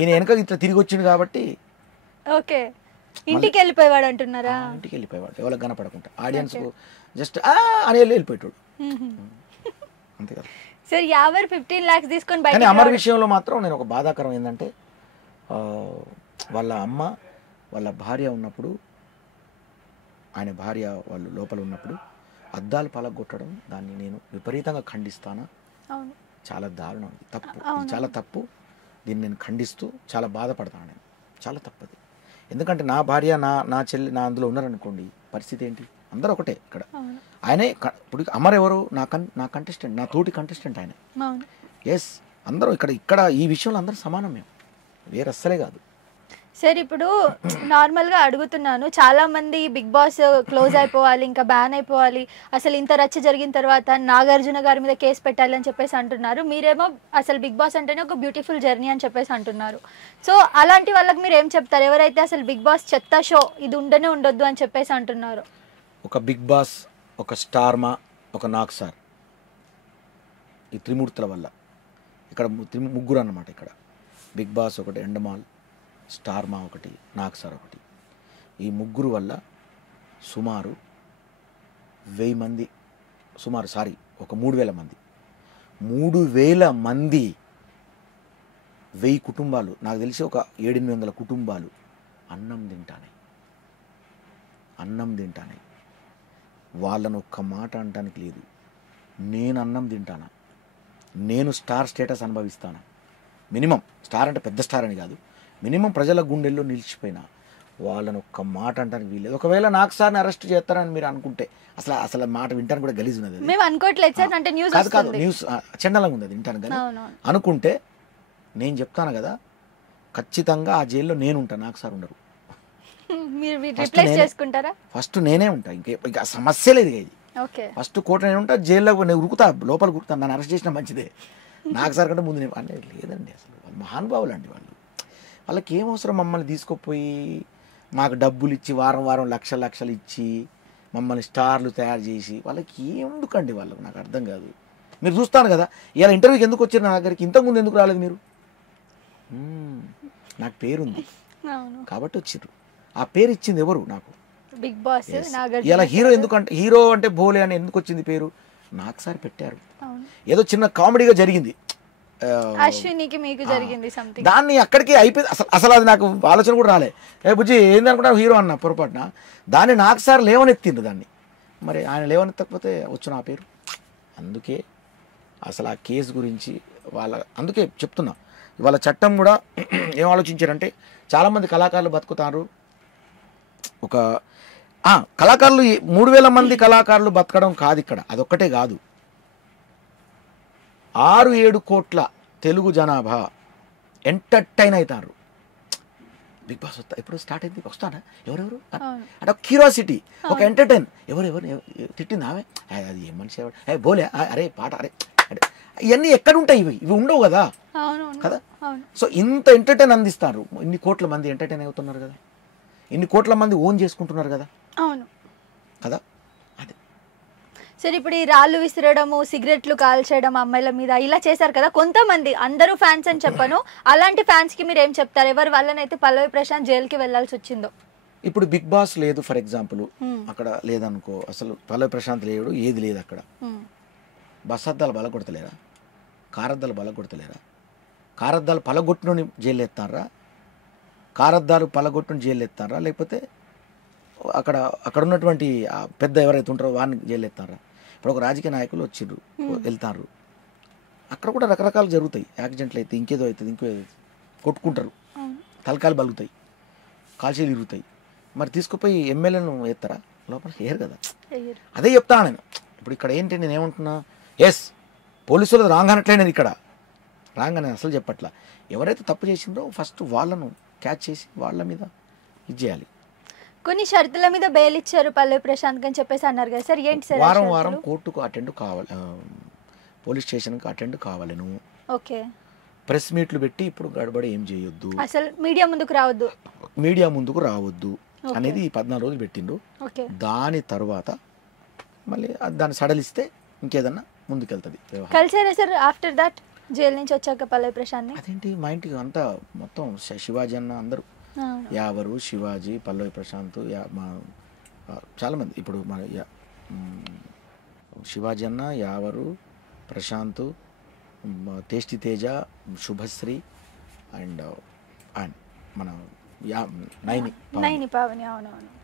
ఈయన వెనక ఇట్లా తిరిగి వచ్చిండు కాబట్టి ఓకే ఇంటికి వెళ్ళిపోయేవాడు అంటున్నారా? ఇంటికి వెళ్ళిపోయేవాడు ఎవరికి కనపడకుండా, ఆడియన్స్ జస్ట్ అని వెళ్ళిపోయాడు అంతే కదా. సార్ యావర్ 15 lakhs తీసుకొని కానీ అమర్ విషయంలో మాత్రం నేను ఒక బాధాకరం ఏంటంటే, వాళ్ళ అమ్మ వాళ్ళ భార్య ఉన్నప్పుడు, ఆయన భార్య వాళ్ళు లోపల ఉన్నప్పుడు అద్దాలు పలగొట్టడం, దాన్ని నేను విపరీతంగా ఖండిస్తాను. చాలా దారుణం, తప్పు, చాలా తప్పు. దీన్ని నేను ఖండిస్తూ చాలా బాధపడతాను. నేను చాలా తప్పది. ఎందుకంటే నా భార్య నా చెల్లి అందులో ఉన్నారనుకోండి, పరిస్థితి ఏంటి? అందరూ ఒకటే ఇక్కడ. ఆయనే ఇప్పుడు అమర్ ఎవరు? నా కంటెస్టెంట్, నా తోటి కంటెస్టెంట్ ఆయన. ఎస్, అందరూ ఇక్కడ ఈ విషయంలో అందరూ సమానం, మేము వేరే అస్సలే కాదు. సార్ ఇప్పుడు నార్మల్గా అడుగుతున్నాను, చాలా మంది బిగ్ బాస్ క్లోజ్ అయిపోవాలి, ఇంకా బ్యాన్ అయిపోవాలి, అసలు ఇంత రచ్చ జరిగిన తర్వాత నాగార్జున గారి మీద కేసు పెట్టాలి అని చెప్పేసి అంటున్నారు. మీరేమో అసలు బిగ్ బాస్ అంటేనే ఒక బ్యూటిఫుల్ జర్నీ అని చెప్పేసి అంటున్నారు. సో అలాంటి వాళ్ళకి మీరు ఏం చెప్తారు, ఎవరైతే అసలు బిగ్ బాస్ చెత్త షో, ఇది ఉండనే ఉండొద్దు అని చెప్పేసి అంటున్నారు? ఒక బిగ్ బాస్, ఒక స్టార్మా, ఒక నాగ్ సార్, ఈ త్రిమూర్తుల వల్ల ఇక్కడ ముగ్గురు అన్నమాట. ఇక్కడ బిగ్ బాస్ ఒకటి, ఎండమాల్, స్టార్మా ఒకటి, నాగ్ సార్ ఒకటి. ఈ ముగ్గురు వల్ల సుమారు 1000 మంది, ఒక 3000 మంది, 3000 మంది, 1000 కుటుంబాలు, నాకు తెలిసి ఒక 700-800 కుటుంబాలు అన్నం తింటానే. వాళ్ళను ఒక్క మాట అనటానికి లేదు. నేను అన్నం తింటానా, నేను స్టార్ స్టేటస్ అనుభవిస్తానా మినిమం స్టార్ అంటే పెద్ద స్టార్ అని కాదు, మినిమం ప్రజల గుండెల్లో నిలిచిపోయిన వాళ్ళని ఒక్క మాట అంటానికి వీల్లేదు. ఒకవేళ నాకు సార్ని అరెస్ట్ చేస్తారని మీరు అనుకుంటే అసలు మాట వింటాను కూడా గలీజ్ ఉన్నది. మేము అనుకోవట్లేదు సార్, అంటే న్యూస్ కాదు న్యూస్ చండలంగా ఉంది, వింటాను కానీ అనుకుంటే నేను చెప్తాను కదా, ఖచ్చితంగా ఆ జైల్లో నేను ఉంటాను, నాకు సార్ ఉండరు. ఫస్ట్ నేనే ఉంటా, ఇంకా సమస్య లేదు ఇది. ఫస్ట్ కోట నేను ఉంటా, జైల్లో నేను ఉరుకుతా, లోపల ఉరుకుతాను, నన్ను అరెస్ట్ చేసిన మంచిదే, నాకు సార్ కంటే ముందు అంటే లేదండి. అసలు వాళ్ళు మహానుభావులు అండి. వాళ్ళకి ఏం అవసరం మమ్మల్ని తీసుకుపోయి మాకు డబ్బులు ఇచ్చి వారం లక్షలు ఇచ్చి మమ్మల్ని స్టార్లు తయారు చేసి వాళ్ళకి ఎందుకండి వాళ్ళకి, నాకు అర్థం కాదు. మీరు చూస్తాను కదా ఇలా ఇంటర్వ్యూకి ఎందుకు వచ్చారు నా దగ్గరికి, ఇంతకుముందు ఎందుకు రాలేదు మీరు? నాకు పేరుంది కాబట్టి వచ్చిర్రు. ఆ పేరు ఇచ్చింది ఎవరు నాకు? Big boss. ఇలా హీరో ఎందుకంటే హీరో అంటే భోలే అని ఎందుకు వచ్చింది పేరు? నాకు సార్ పెట్టారు. ఏదో చిన్న కామెడీగా జరిగింది, అశ్వినికి మీకు జరిగింది సంథింగ్, దాన్ని అక్కడికి అయిపోయింది. అసలు అది నాకు ఆలోచన కూడా రాలే. బుజ్జి ఏందనుకుంటా హీరో అన్న పొరపాటున, దాన్ని నాకు సార్ లేవనెత్తిండ్రు దాన్ని. మరి ఆయన లేవనెత్తకపోతే వచ్చిన ఆ పేరు. అందుకే అసలు ఆ కేసు గురించి అందుకే చెప్తున్నా, ఇవాళ చట్టం కూడా ఏం ఆలోచించారంటే చాలామంది కళాకారులు బతుకుతారు. ఒక కళాకారులు 3,000 మంది కళాకారులు బతకడం కాదు ఇక్కడ, అదొక్కటే కాదు. 6-7 కోట్ల తెలుగు జనాభా ఎంటర్టైన్ అవుతారు. బిగ్ బాస్ ఎప్పుడు స్టార్ట్ అయింది, వస్తానా ఎవరెవరు అంటే ఒక క్యూరియాసిటీ, ఒక ఎంటర్టైన్. ఎవరెవరు తిట్టింది ఆమె, అది ఏ మనిషి, బోలే, అరే పాట, అరే అంటే ఇవన్నీ ఎక్కడ ఉంటాయి? ఇవి ఉండవు కదా కదా. సో ఇంత ఎంటర్టైన్ అందిస్తారు, ఇన్ని కోట్ల మంది ఎంటర్టైన్ అవుతున్నారు కదా, ఇన్ని కోట్ల మంది ఓన్ చేసుకుంటున్నారు కదా. అవును కదా. అదే సరే, ఇప్పుడు ఈ రాళ్ళు విసిరడము, సిగరెట్లు కాల్చడం అమ్మాయిల మీద ఇలా చేశారు కదా కొంతమంది, అందరూ ఫ్యాన్స్ అని చెప్పను, అలాంటి ఫ్యాన్స్ కి మీరు ఏం చెప్తారు? ఎవరి వల్లనైతే పల్లవి ప్రశాంత్ జైలుకి వెళ్లాల్సి వచ్చిందో? ఇప్పుడు బిగ్ బాస్ లేదు ఫర్ ఎగ్జాంపుల్, అక్కడ లేదనుకో, అసలు పల్లవి ప్రశాంత్ లేడు, ఏది లేదు అక్కడ. బస్ అద్దాలు బలగొడతలేరా? కారద్దాలు బలగొడతలేరా? కారద్దాలు పలగొట్టుని జైలు ఎత్తారా? కారద్దాలు పలగొట్టుని జైలు ఎత్తారా? లేకపోతే అక్కడ ఉన్నటువంటి పెద్ద ఎవరైతే ఉంటారో వాడిని జైలు ఎత్తారా? ఇప్పుడు ఒక రాజకీయ నాయకులు వచ్చిర్రు వెళ్తారు, అక్కడ కూడా రకరకాలు జరుగుతాయి, యాక్సిడెంట్లు అయితే, ఇంకేదో అవుతుంది, ఇంకేదో కొట్టుకుంటారు, తలకాయలు బలుగుతాయి, కాల్చీలు ఇరుగుతాయి. మరి తీసుకుపోయి ఎమ్మెల్యేను ఎత్తారా? లోపల వేయరు కదా. అదే చెప్తాను నేను. ఇప్పుడు ఇక్కడ ఏంటి, నేను ఏమంటున్నా, ఎస్ పోలీసులు రాంగ్ అనట్లే, నేను ఇక్కడ రాంగ్ అని అసలు చెప్పట్లా. ఎవరైతే తప్పు చేసిందో ఫస్ట్ వాళ్ళను క్యాచ్ చేసి వాళ్ళ మీద ఇది చేయాలి. కొన్ని షరతుల మీద బెయిల్ ఇచ్చారు పల్లవి ప్రశాంత్ అని చెప్పేసి అన్నారు కదా సార్, ఏంటి సార్? వారం కోర్టుకు అటెండ్ కావాలి, పోలీస్ స్టేషన్కి అటెండ్ కావాలి నువ్వు. ఓకే. ప్రెస్ మీట్లు పెట్టి ఇప్పుడు గడబడి ఏం చేయొద్దు, అసలు మీడియా ముందుకు రావద్దు అనేది 14 రోజులు పెట్టిండు. దాని తర్వాత మళ్ళీ దాన్ని సడలిస్తే ఇంకేదన్నా ముందుకెళ్తుంది. కలిసారా సార్ ఆఫ్టర్ దట్ జైలు నుంచి వచ్చాక పల్లవి ప్రశాంత్? అదేంటి మా ఇంటికి అంతా మొత్తం శివాజీ అన్న అందరూ, యావరు, శివాజీ, పల్లవి ప్రశాంత్, మా చాలామంది. ఇప్పుడు మన శివాజీ అన్న, యావరు, ప్రశాంత్, టేస్టీ తేజ, శుభశ్రీ అండ్ మన నైని పావని,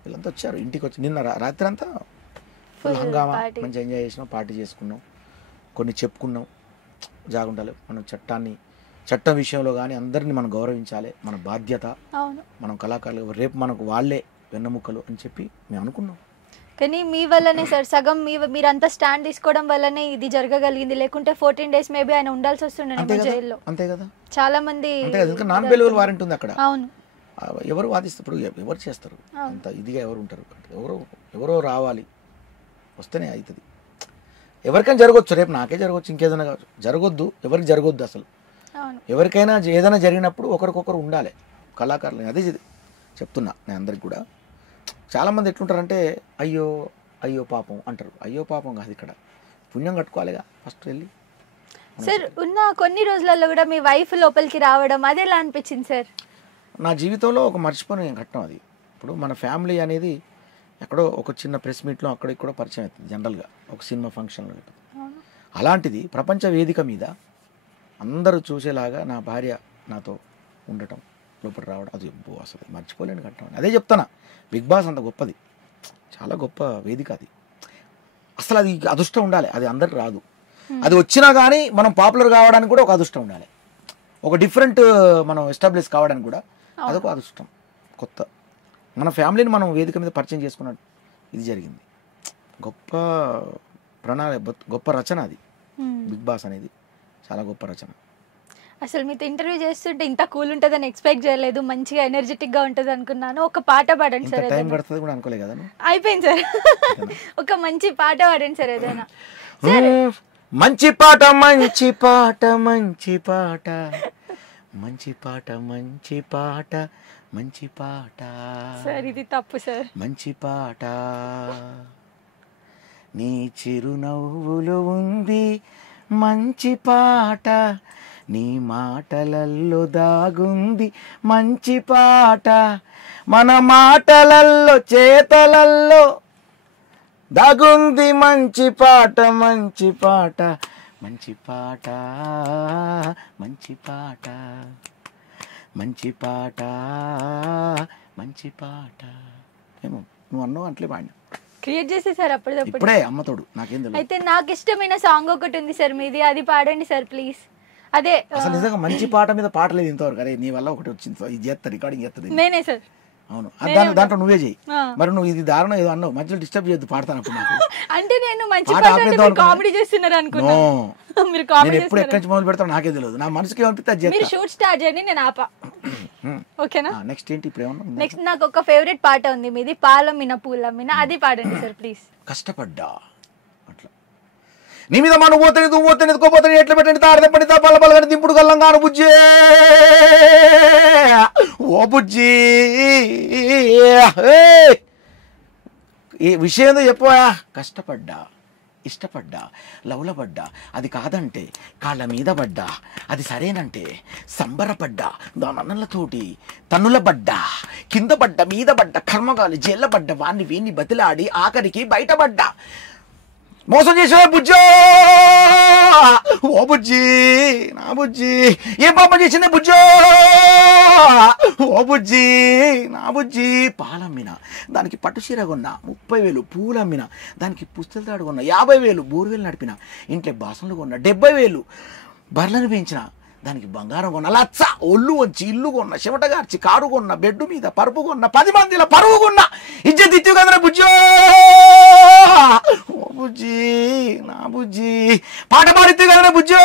వీళ్ళంతా వచ్చారు ఇంటికి. వచ్చి నిన్న రాత్రి అంతా ఫుల్ హంగామా, మంచిగా ఎంజాయ్ చేసినాం, పార్టీ చేసుకున్నాం, కొన్ని చెప్పుకున్నాం. జాగుండాలి మనం చట్టం విషయంలో కానీ అందరినీ మనం గౌరవించాలి, మన బాధ్యత. మనం కళాకారులు రేపు మనకు వాళ్ళే వెన్నెముకలు అని చెప్పి మేము అనుకున్నాం. కానీ మీ వల్లనే సార్ సగం మీరంతా స్టాండ్ తీసుకోవడం వల్లనే ఇది జరగగలిగింది, లేకుంటే 14 days మేబీ ఆయన ఉండాల్సి వస్తుండే జైల్లో. అంతే కదా, చాలా మంది నాన్ బెయిలబుల్ వారెంట్ ఉంది అక్కడ. అవును, ఎవరు వాదిస్తారు? ఇప్పుడు ఎవరు చేస్తారు అంత ఇదిగా? ఎవరు ఉంటారు? ఎవరో రావాలి, వస్తేనే అవుతుంది. ఎవరికైనా జరగవచ్చు, రేపు నాకే జరగవచ్చు, ఇంకేదైనా జరగొద్దు, ఎవరికి జరగొద్దు. అసలు ఎవరికైనా ఏదైనా జరిగినప్పుడు ఒకరికొకరు ఉండాలి కళాకారులు. అదే చెప్తున్నా నేను అందరికి కూడా. చాలామంది ఎట్లుంటారంటే అయ్యో పాపం అంటారు. అయ్యో పాపం కాదు, ఇక్కడ పుణ్యం కట్టుకోవాలిగా ఫస్ట్ వెళ్ళి. సార్ ఉన్న కొన్ని రోజులలో కూడా మీ వైఫ్ లోపలికి రావడం అది ఎలా అనిపించింది సార్? నా జీవితంలో ఒక మర్చిపోయిన ఘట్టం అది. ఇప్పుడు మన ఫ్యామిలీ అనేది ఎక్కడో ఒక చిన్న ప్రెస్ మీట్లో అక్కడ ఇక్కడ పరిచయం అవుతుంది జనరల్గా, ఒక సినిమా ఫంక్షన్లో. అలాంటిది ప్రపంచ వేదిక మీద అందరూ చూసేలాగా నా భార్య నాతో ఉండటం, లోపల రావడం, అది అసలు మర్చిపోలేని ఘట్టం. అదే చెప్తానా, బిగ్ బాస్ అంత గొప్పది, చాలా గొప్ప వేదిక అది. అసలు అది అదృష్టం ఉండాలి, అది అందరికి రాదు. అది వచ్చినా కానీ మనం పాపులర్ కావడానికి కూడా ఒక అదృష్టం ఉండాలి. ఒక డిఫరెంట్ మనం ఎస్టాబ్లిష్ కావడానికి కూడా అదొక అదృష్టం. కొత్త మన ఫ్యామిలీని మనం వేదిక మీద పరిచయం చేసుకున్నట్టు ఇది జరిగింది. గొప్ప గొప్ప రచన అది. బిగ్ బాస్ అనేది చాలా గొప్ప రచన. అసలు మీతో ఇంటర్వ్యూ చేస్తుంటే ఇంత కూల్ ఉంటుందని ఎక్స్పెక్ట్ చేయలేదు. మంచిగా ఎనర్జెటిక్ గా ఉంటుంది అనుకున్నాను. ఒక పాట పాడండి సార్. టైం పడుతుంది కూడా అనుకోలే కదా. అయిపోయింది సార్. ఒక మంచి పాట పాడండి సార్ ఏదైనా. మంచి పాట మంచి పాట మంచి పాట మంచి పాట మంచి పాట మంచి పాట సార్ ఇది తప్పు సార్. మంచి పాట నీ చిరునవ్వులు ఉంది మంచి పాట నీ మాటలల్లో దాగుంది మంచి పాట మన మాటలల్లో చేతలల్లో దాగుంది మంచి పాట మంచి పాట మంచి పాట మంచి పాట మంచి పాట మంచి పాట. ఏమో నువ్వు అన్నావు అట్లే పాడినా క్రియేట్ చేసేసారు అప్పటిదప్పుడు. ఇప్పుడే అమ్మతోడు నాకేం తెలియదు. అయితే నాకు ఇష్టమైన సాంగ్ ఒకటి ఉంది సార్ మీది, అది పాడండి సార్ ప్లీజ్. అదే అసలు నిజంగా మంచి పాట మీద పాట లేదు ఇంతవరకు. అరే నీ వల్ల ఒకటి వచ్చింది, ఇది చేస్తా రికార్డింగ్ చేస్తుంది నేనే సార్. అవును దాంట్లో నువ్వే చెయ్యి. మరి నువ్వు ఇది దారుణం ఏదో అన్నావు, మధ్యలో డిస్టర్బ్ చేయొద్దు పాడతాను అప్పుడు నాకు. అంటే నేను మంచి పాట అంటే మీరు కామెడీ చేస్తున్నారు అనుకున్నా. మీరు కామెడీ ఎప్పుడు ఎక్కడి నుంచి మొదలు పెడతాను నాకే తెలియదు. నా మనసుకి ఏమనిపిస్తే అది మీరు షూట్ స్టార్ట్ చేయండి, నేను ఆపా. ఓకేనా? నెక్స్ట్ ఏంటి ఇప్పుడు ఏమన్నా? నెక్స్ట్ నాకు ఒక ఫేవరెట్ పాట ఉంది మీది, పాలమ్మిన పూలమ్మిన, అది పాడండి సార్ ప్లీజ్. కష్టపడ్డా అట్లా నీ మీద మనం పోతని నువ్వు పోతని ఎత్తుకోపోతని ఎట్లా పెట్టండి తాడద పడి పల్ల పల్లగని దింపుడు గల్లం కాను బుజ్జే ఓ బుజ్జి ఈ విషయం ఏదో చెప్పా. కష్టపడ్డా ఇష్టపడ్డా లవ్ల పడ్డా అది కాదంటే కాళ్ళ మీద పడ్డా అది సరేనంటే సంబరపడ్డా దాని అన్నలతోటి తన్నుల పడ్డా కింద పడ్డ మీద పడ్డ కర్మగాలి జైళ్ళ పడ్డ వాణ్ణి వీణ్ణి బతిలాడి ఆఖరికి బయటపడ్డా మోసం చేసే బుజ్జో ఓ బుజ్జి నా బుజ్జి ఏం పాపం చేసిందే బుజ్జో ఓ బుజ్జి నా బుజ్జి. పాలమ్మిన దానికి పట్టు చీర కొన్నా 30,000, పూలమ్మిన దానికి పుస్తలు తాడు కొన్నా 50,000, బోరువేలు నడిపిన ఇంట్లో బాసనలు కొన్నా 70,000, బర్లను పెంచిన దానికి బంగారం కొన్న లచ్చ, ఒళ్ళు వంచి ఇల్లు కొన్న, చెమటగార్చి కారు కొన్న, బెడ్ మీద పరుపు కొన్న, 10 మందిల పరువు కొన్న, ఇజ్జత్ ఇత్తివి కదరా బుజ్జో ఓ బుజ్జి నా బుజ్జి. పాట పాడితే కదరా బుజ్జో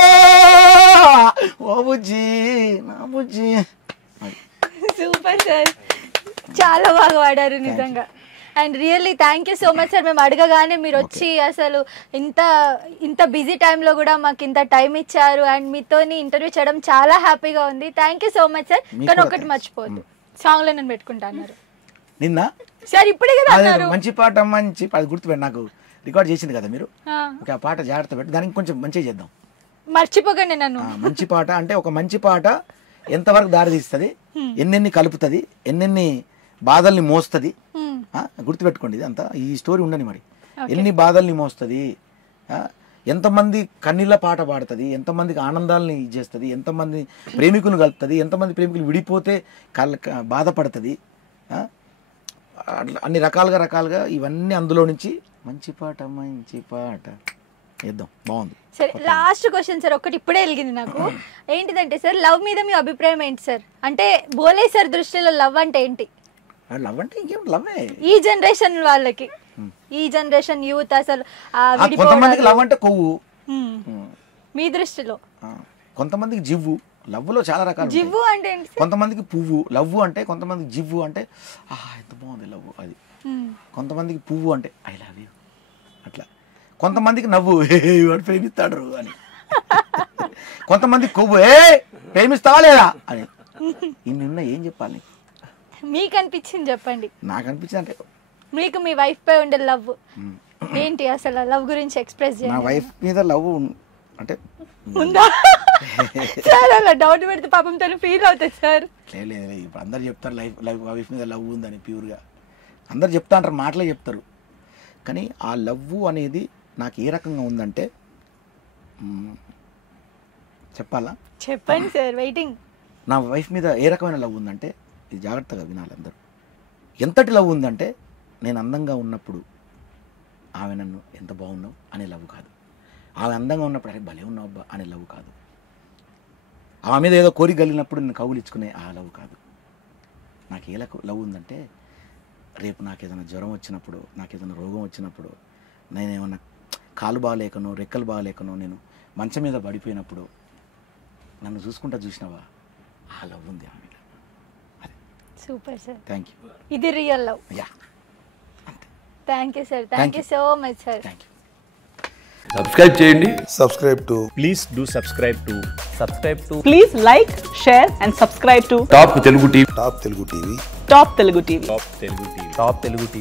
ఓ బుజ్జి నా బుజ్జి. సూపర్ సార్, చాలా బాగా పాడారు నిజంగా. And really thank you so much sir. మేము అడగగానే మీరు వచ్చి అసలు ఇంత బిజీ టైంలో కూడా మాకు ఇంత టైం ఇచ్చారు అండ్ మీతోని ఇంటర్వ్యూ చేయడం చాలా హ్యాపీగా ఉంది. Thank you so much sir. కానీ ఒకటి మర్చిపోద్దు, సాంగ్ లో నేను పెట్టుకుంటా అన్నారు నిన్న సార్. ఇప్పుడే కదా అన్నారు మంచి పాట మంచి అది గుర్తుపెట్టి నాకు రికార్డ్ చేసింది కదా మీరు. ఆ పాట జాగ్రత్త పెట్టి దానికి కొంచెం మంచిగా చేద్దాం. మర్చిపోకండి నన్ను. మంచి పాట అంటే ఒక మంచి పాట ఎంతవరకు దారి తీస్తుంది, ఎన్నెన్ని కలుపుతుంది, ఎన్నెన్ని బాధల్ని మోస్తుంది. గుర్తుపెట్టుకోండి ఇది అంతా ఈ స్టోరీ ఉండని. మరి ఎన్ని బాధల్ని మోస్తుంది, ఎంతమంది కన్నీళ్ళ పాట పాడుతుంది, ఎంతమందికి ఆనందాలని చేస్తుంది, ఎంతమంది ప్రేమికులు కలుపుతుంది, ఎంతమంది ప్రేమికులు విడిపోతే బాధపడుతుంది. అన్ని రకాలుగా ఇవన్నీ అందులో నుంచి మంచి పాట వేద్దాం. బాగుంది. సరే లాస్ట్ క్వశ్చన్ సార్, ఒకటి ఇప్పుడే వెలిగింది నాకు. ఏంటిదంటే సార్, లవ్ మీద మీ అభిప్రాయం ఏంటి సార్? అంటే బోలే సార్ దృష్టిలో లవ్ అంటే ఏంటి? లవ్ అంటే ఇంకేం లవ్వే. ఈ జనరేషన్ వాళ్ళకి, ఈ జనరేషన్ యూత్ అసలు కొంతమందికి లవ్ అంటే కొవ్వు మీ దృష్టిలో, కొంతమందికి జివ్వు. లవ్ లో చాలా రకాలు. జివ్వు అంటే ఏంటి? కొంతమందికి పువ్వు లవ్ అంటే, కొంతమందికి జివ్వు అంటే ఎంత బాగుంది లవ్ అది. కొంతమందికి పువ్వు అంటే ఐ లవ్ యూ అట్లా. కొంతమందికి నవ్వు వాడు ప్రేమిస్తాడు అని. కొంతమందికి కొవ్వు ప్రేమిస్తావా లేదా అని. ఇన్ని ఏం చెప్పాలి? మీకు అనిపించింది చెప్పండి. నాకు అనిపించింది అంటే మీకు మీ వైఫ్ పై ఉండే లవ్ ఏంటి? అసలు లవ్ గురించి ఎక్స్ప్రెస్ చేయండి. నా వైఫ్ మీద లవ్ అంటే ఉందా సార్? అలా డౌట్ పెడితే పాపం తను ఫీల్ అవుతుంది సార్. లేదు ఇప్పుడు అందరు చెప్తారు వైఫ్ మీద లవ్ ఉందని. ప్యూర్గా అందరు చెప్తా అంటారు, మాటలే చెప్తారు. కానీ ఆ లవ్ అనేది నాకు ఏ రకంగా ఉందంటే చెప్పాలా? చెప్పండి సార్, వెయిటింగ్. నా వైఫ్ మీద ఏ రకమైన లవ్ ఉందంటే, ఇది జాగ్రత్తగా వినాలి అందరూ. ఎంతటి లవ్ ఉందంటే, నేను అందంగా ఉన్నప్పుడు ఆమె నన్ను ఎంత బాగున్నావు అనే లవ్ కాదు. ఆమె అందంగా ఉన్నప్పుడు అరే భలే ఉన్నావు అబ్బా అనే లవ్ కాదు. ఆమె మీద ఏదో కోరిక కలిగినప్పుడు నేను కౌగులించుకునే ఆ లవ్ కాదు. నాకు ఏ లవ్ ఉందంటే, రేపు నాకు ఏదైనా జ్వరం వచ్చినప్పుడు, నాకు ఏదైనా రోగం వచ్చినప్పుడు, నేను ఏమన్నా కాలు బాగాలేకనో రెక్కలు బాగాలేకనో నేను మంచం మీద పడిపోయినప్పుడు నన్ను చూసినావా, ఆ లవ్ ఉంది ఆమె. అదే. Super sir. Thank you. ఇది రియల్ లవ్. యా, అంతే. Thank you sir. Thank you so much sir. Thank you. Subscribe చేయండి. Please do subscribe to Please like, share and subscribe to top Telugu TV. Top Telugu TV. Top Telugu TV.